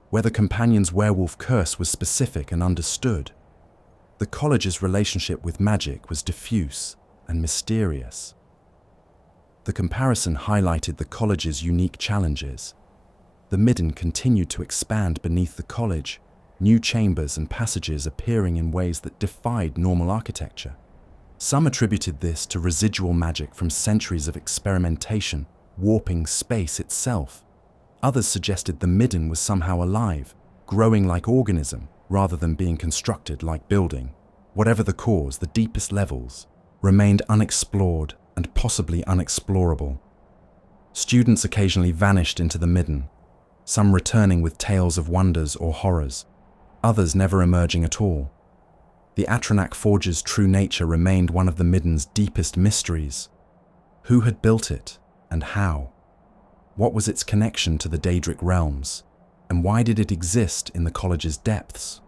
Where the Companions' werewolf curse was specific and understood, the college's relationship with magic was diffuse and mysterious. The comparison highlighted the college's unique challenges. The Midden continued to expand beneath the college, new chambers and passages appearing in ways that defied normal architecture. Some attributed this to residual magic from centuries of experimentation, warping space itself. Others suggested the Midden was somehow alive, growing like organism, rather than being constructed like building. Whatever the cause, the deepest levels remained unexplored and possibly unexplorable. Students occasionally vanished into the Midden, some returning with tales of wonders or horrors, others never emerging at all. The Atronach Forge's true nature remained one of the Midden's deepest mysteries. Who had built it, and how? What was its connection to the Daedric realms, and why did it exist in the college's depths?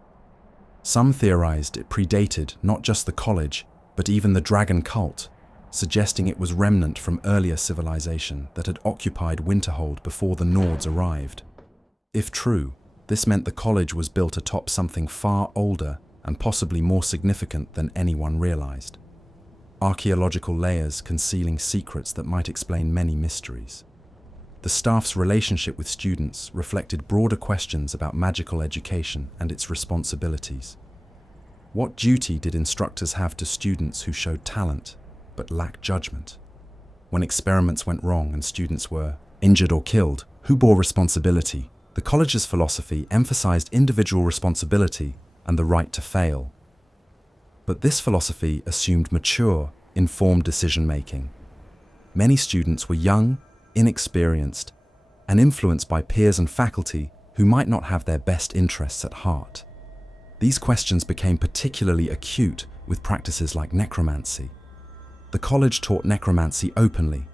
Some theorized it predated not just the college, but even the dragon cult, suggesting it was remnant from earlier civilization that had occupied Winterhold before the Nords arrived. If true, this meant the college was built atop something far older and possibly more significant than anyone realized. Archaeological layers concealing secrets that might explain many mysteries. The staff's relationship with students reflected broader questions about magical education and its responsibilities. What duty did instructors have to students who showed talent but lacked judgment? When experiments went wrong and students were injured or killed, who bore responsibility? The college's philosophy emphasized individual responsibility and the right to fail. But this philosophy assumed mature, informed decision-making. Many students were young, inexperienced, and influenced by peers and faculty who might not have their best interests at heart. These questions became particularly acute with practices like necromancy. The college taught necromancy openly,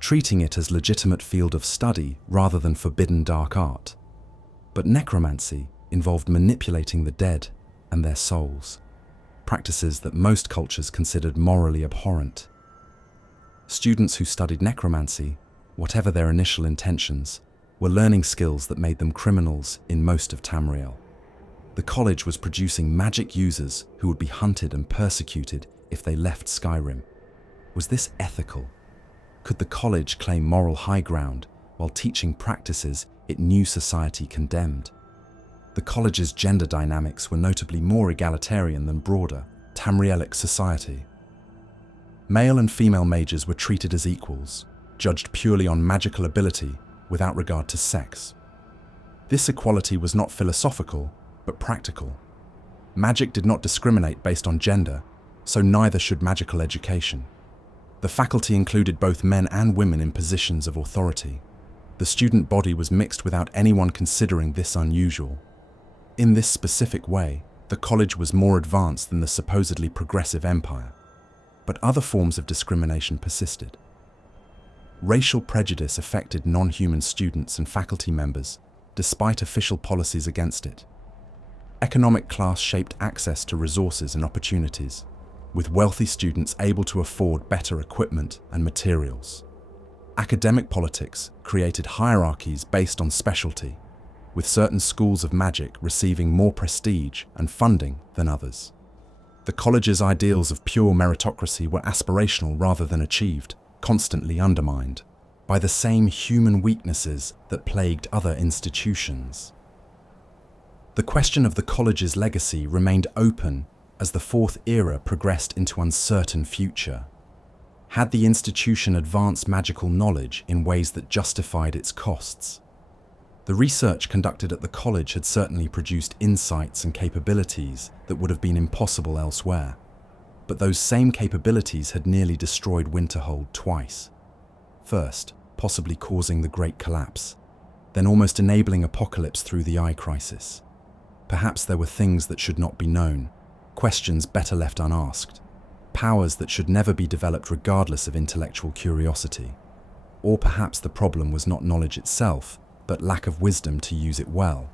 treating it as a legitimate field of study rather than forbidden dark art. But necromancy involved manipulating the dead and their souls, practices that most cultures considered morally abhorrent. Students who studied necromancy, whatever their initial intentions, were learning skills that made them criminals in most of Tamriel. The college was producing magic users who would be hunted and persecuted if they left Skyrim. Was this ethical? Could the college claim moral high ground while teaching practices it knew society condemned? The college's gender dynamics were notably more egalitarian than broader Tamrielic society. Male and female mages were treated as equals, judged purely on magical ability without regard to sex. This equality was not philosophical, but practical. Magic did not discriminate based on gender, so neither should magical education. The faculty included both men and women in positions of authority. The student body was mixed without anyone considering this unusual. In this specific way, the college was more advanced than the supposedly progressive empire. But other forms of discrimination persisted. Racial prejudice affected non-human students and faculty members, despite official policies against it. Economic class shaped access to resources and opportunities, with wealthy students able to afford better equipment and materials. Academic politics created hierarchies based on specialty, with certain schools of magic receiving more prestige and funding than others. The college's ideals of pure meritocracy were aspirational rather than achieved, constantly undermined by the same human weaknesses that plagued other institutions. The question of the college's legacy remained open as the Fourth Era progressed into uncertain future. Had the institution advanced magical knowledge in ways that justified its costs? The research conducted at the college had certainly produced insights and capabilities that would have been impossible elsewhere. But those same capabilities had nearly destroyed Winterhold twice. First, possibly causing the Great Collapse, then almost enabling apocalypse through the Eye Crisis. Perhaps there were things that should not be known, questions better left unasked, powers that should never be developed regardless of intellectual curiosity. Or perhaps the problem was not knowledge itself, but lack of wisdom to use it well.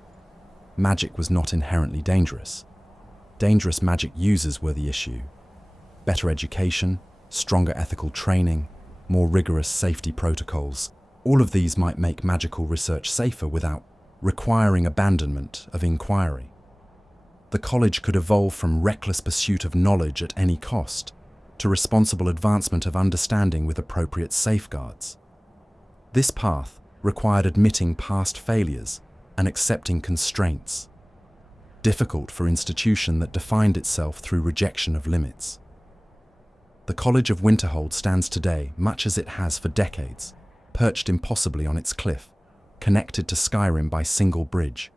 Magic was not inherently dangerous. Dangerous magic users were the issue. Better education, stronger ethical training, more rigorous safety protocols, all of these might make magical research safer without requiring abandonment of inquiry. The college could evolve from reckless pursuit of knowledge at any cost to responsible advancement of understanding with appropriate safeguards. This path required admitting past failures and accepting constraints, difficult for an institution that defined itself through rejection of limits. The College of Winterhold stands today, much as it has for decades, perched impossibly on its cliff, connected to Skyrim by single bridge,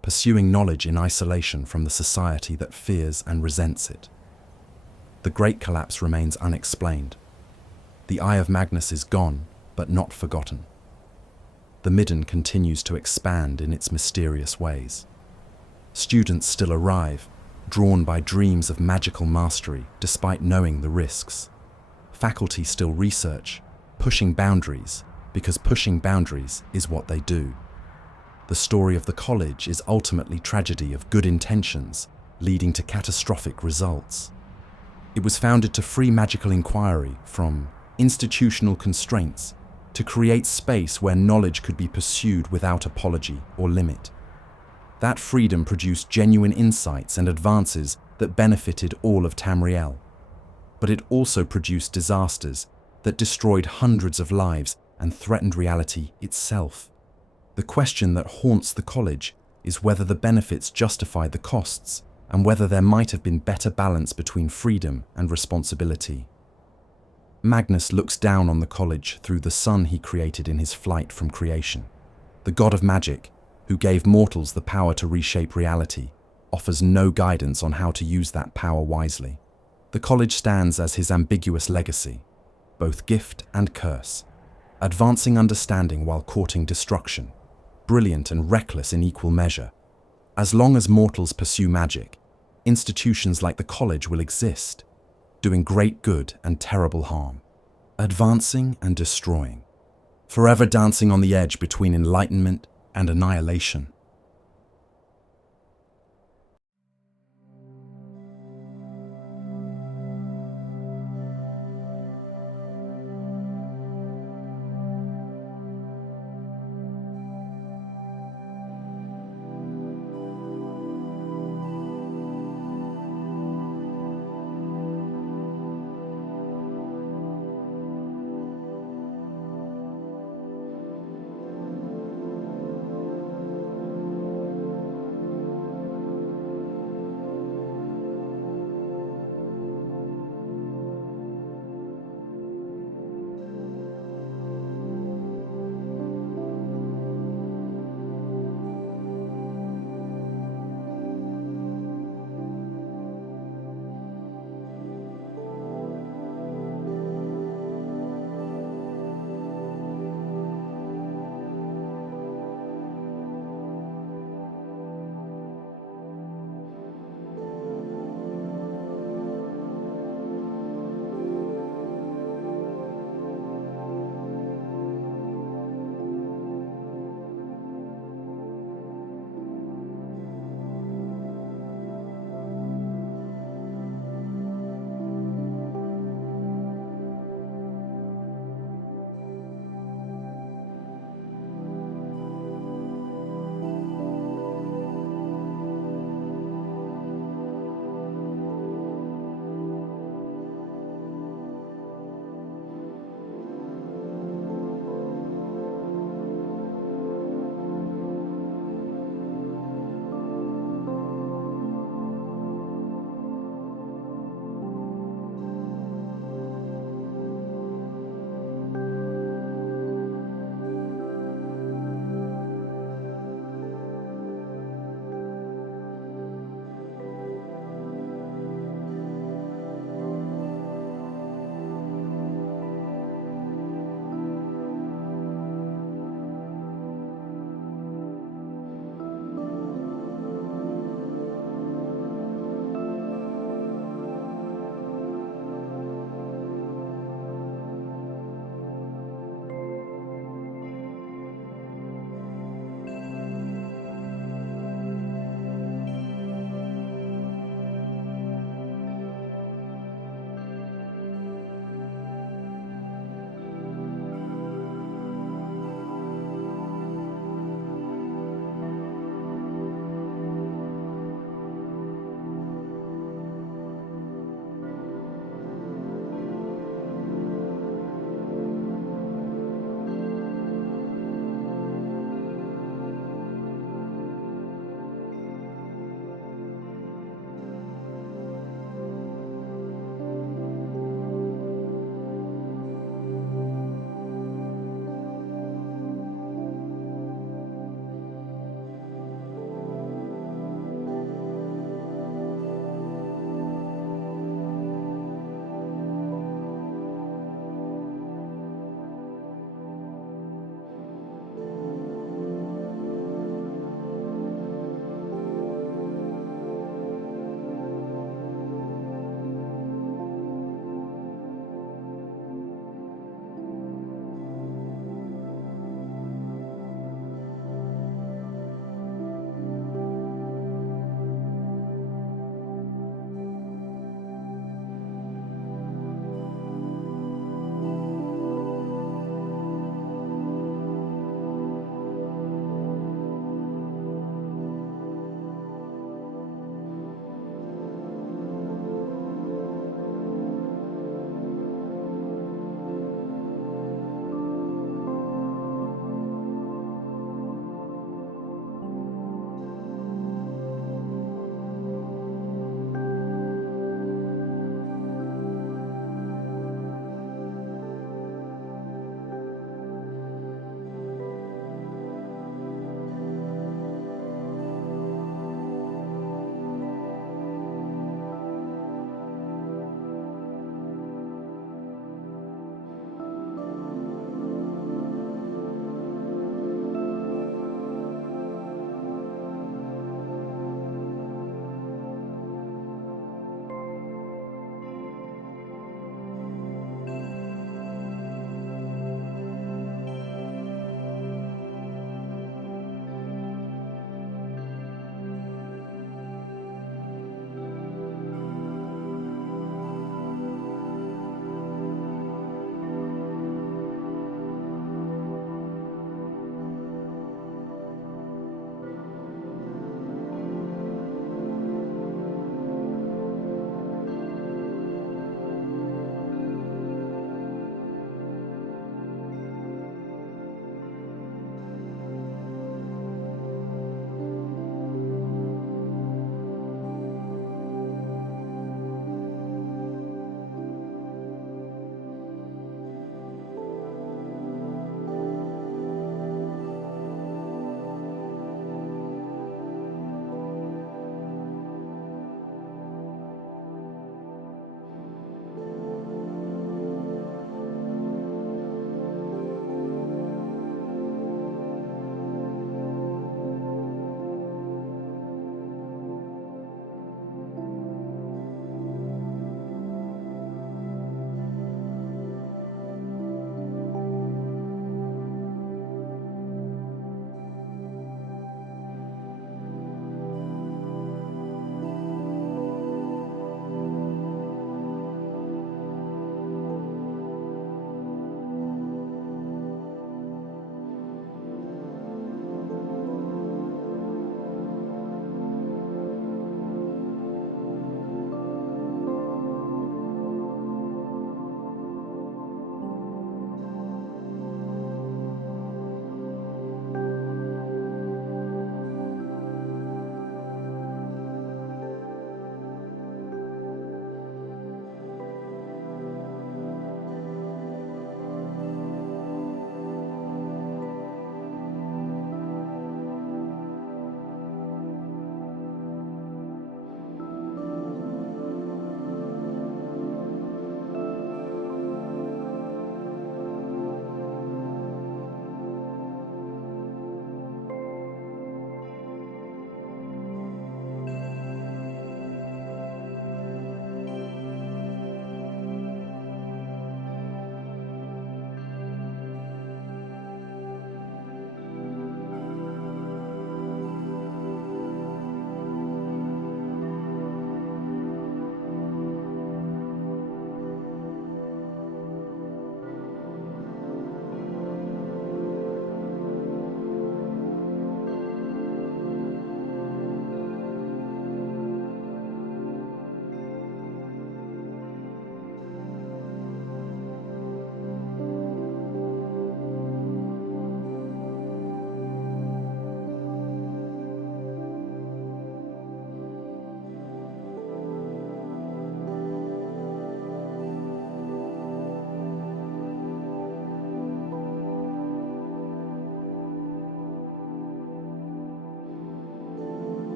pursuing knowledge in isolation from the society that fears and resents it. The Great Collapse remains unexplained. The Eye of Magnus is gone, but not forgotten. The Midden continues to expand in its mysterious ways. Students still arrive, drawn by dreams of magical mastery despite knowing the risks. Faculty still research, pushing boundaries, because pushing boundaries is what they do. The story of the college is ultimately tragedy of good intentions, leading to catastrophic results. It was founded to free magical inquiry from institutional constraints, to create space where knowledge could be pursued without apology or limit. That freedom produced genuine insights and advances that benefited all of Tamriel. But it also produced disasters that destroyed hundreds of lives and threatened reality itself. The question that haunts the college is whether the benefits justified the costs and whether there might have been better balance between freedom and responsibility. Magnus looks down on the college through the sun he created in his flight from creation. The god of magic, who gave mortals the power to reshape reality, offers no guidance on how to use that power wisely. The college stands as his ambiguous legacy, both gift and curse, advancing understanding while courting destruction, brilliant and reckless in equal measure. As long as mortals pursue magic, institutions like the college will exist, doing great good and terrible harm, advancing and destroying, forever dancing on the edge between enlightenment and annihilation.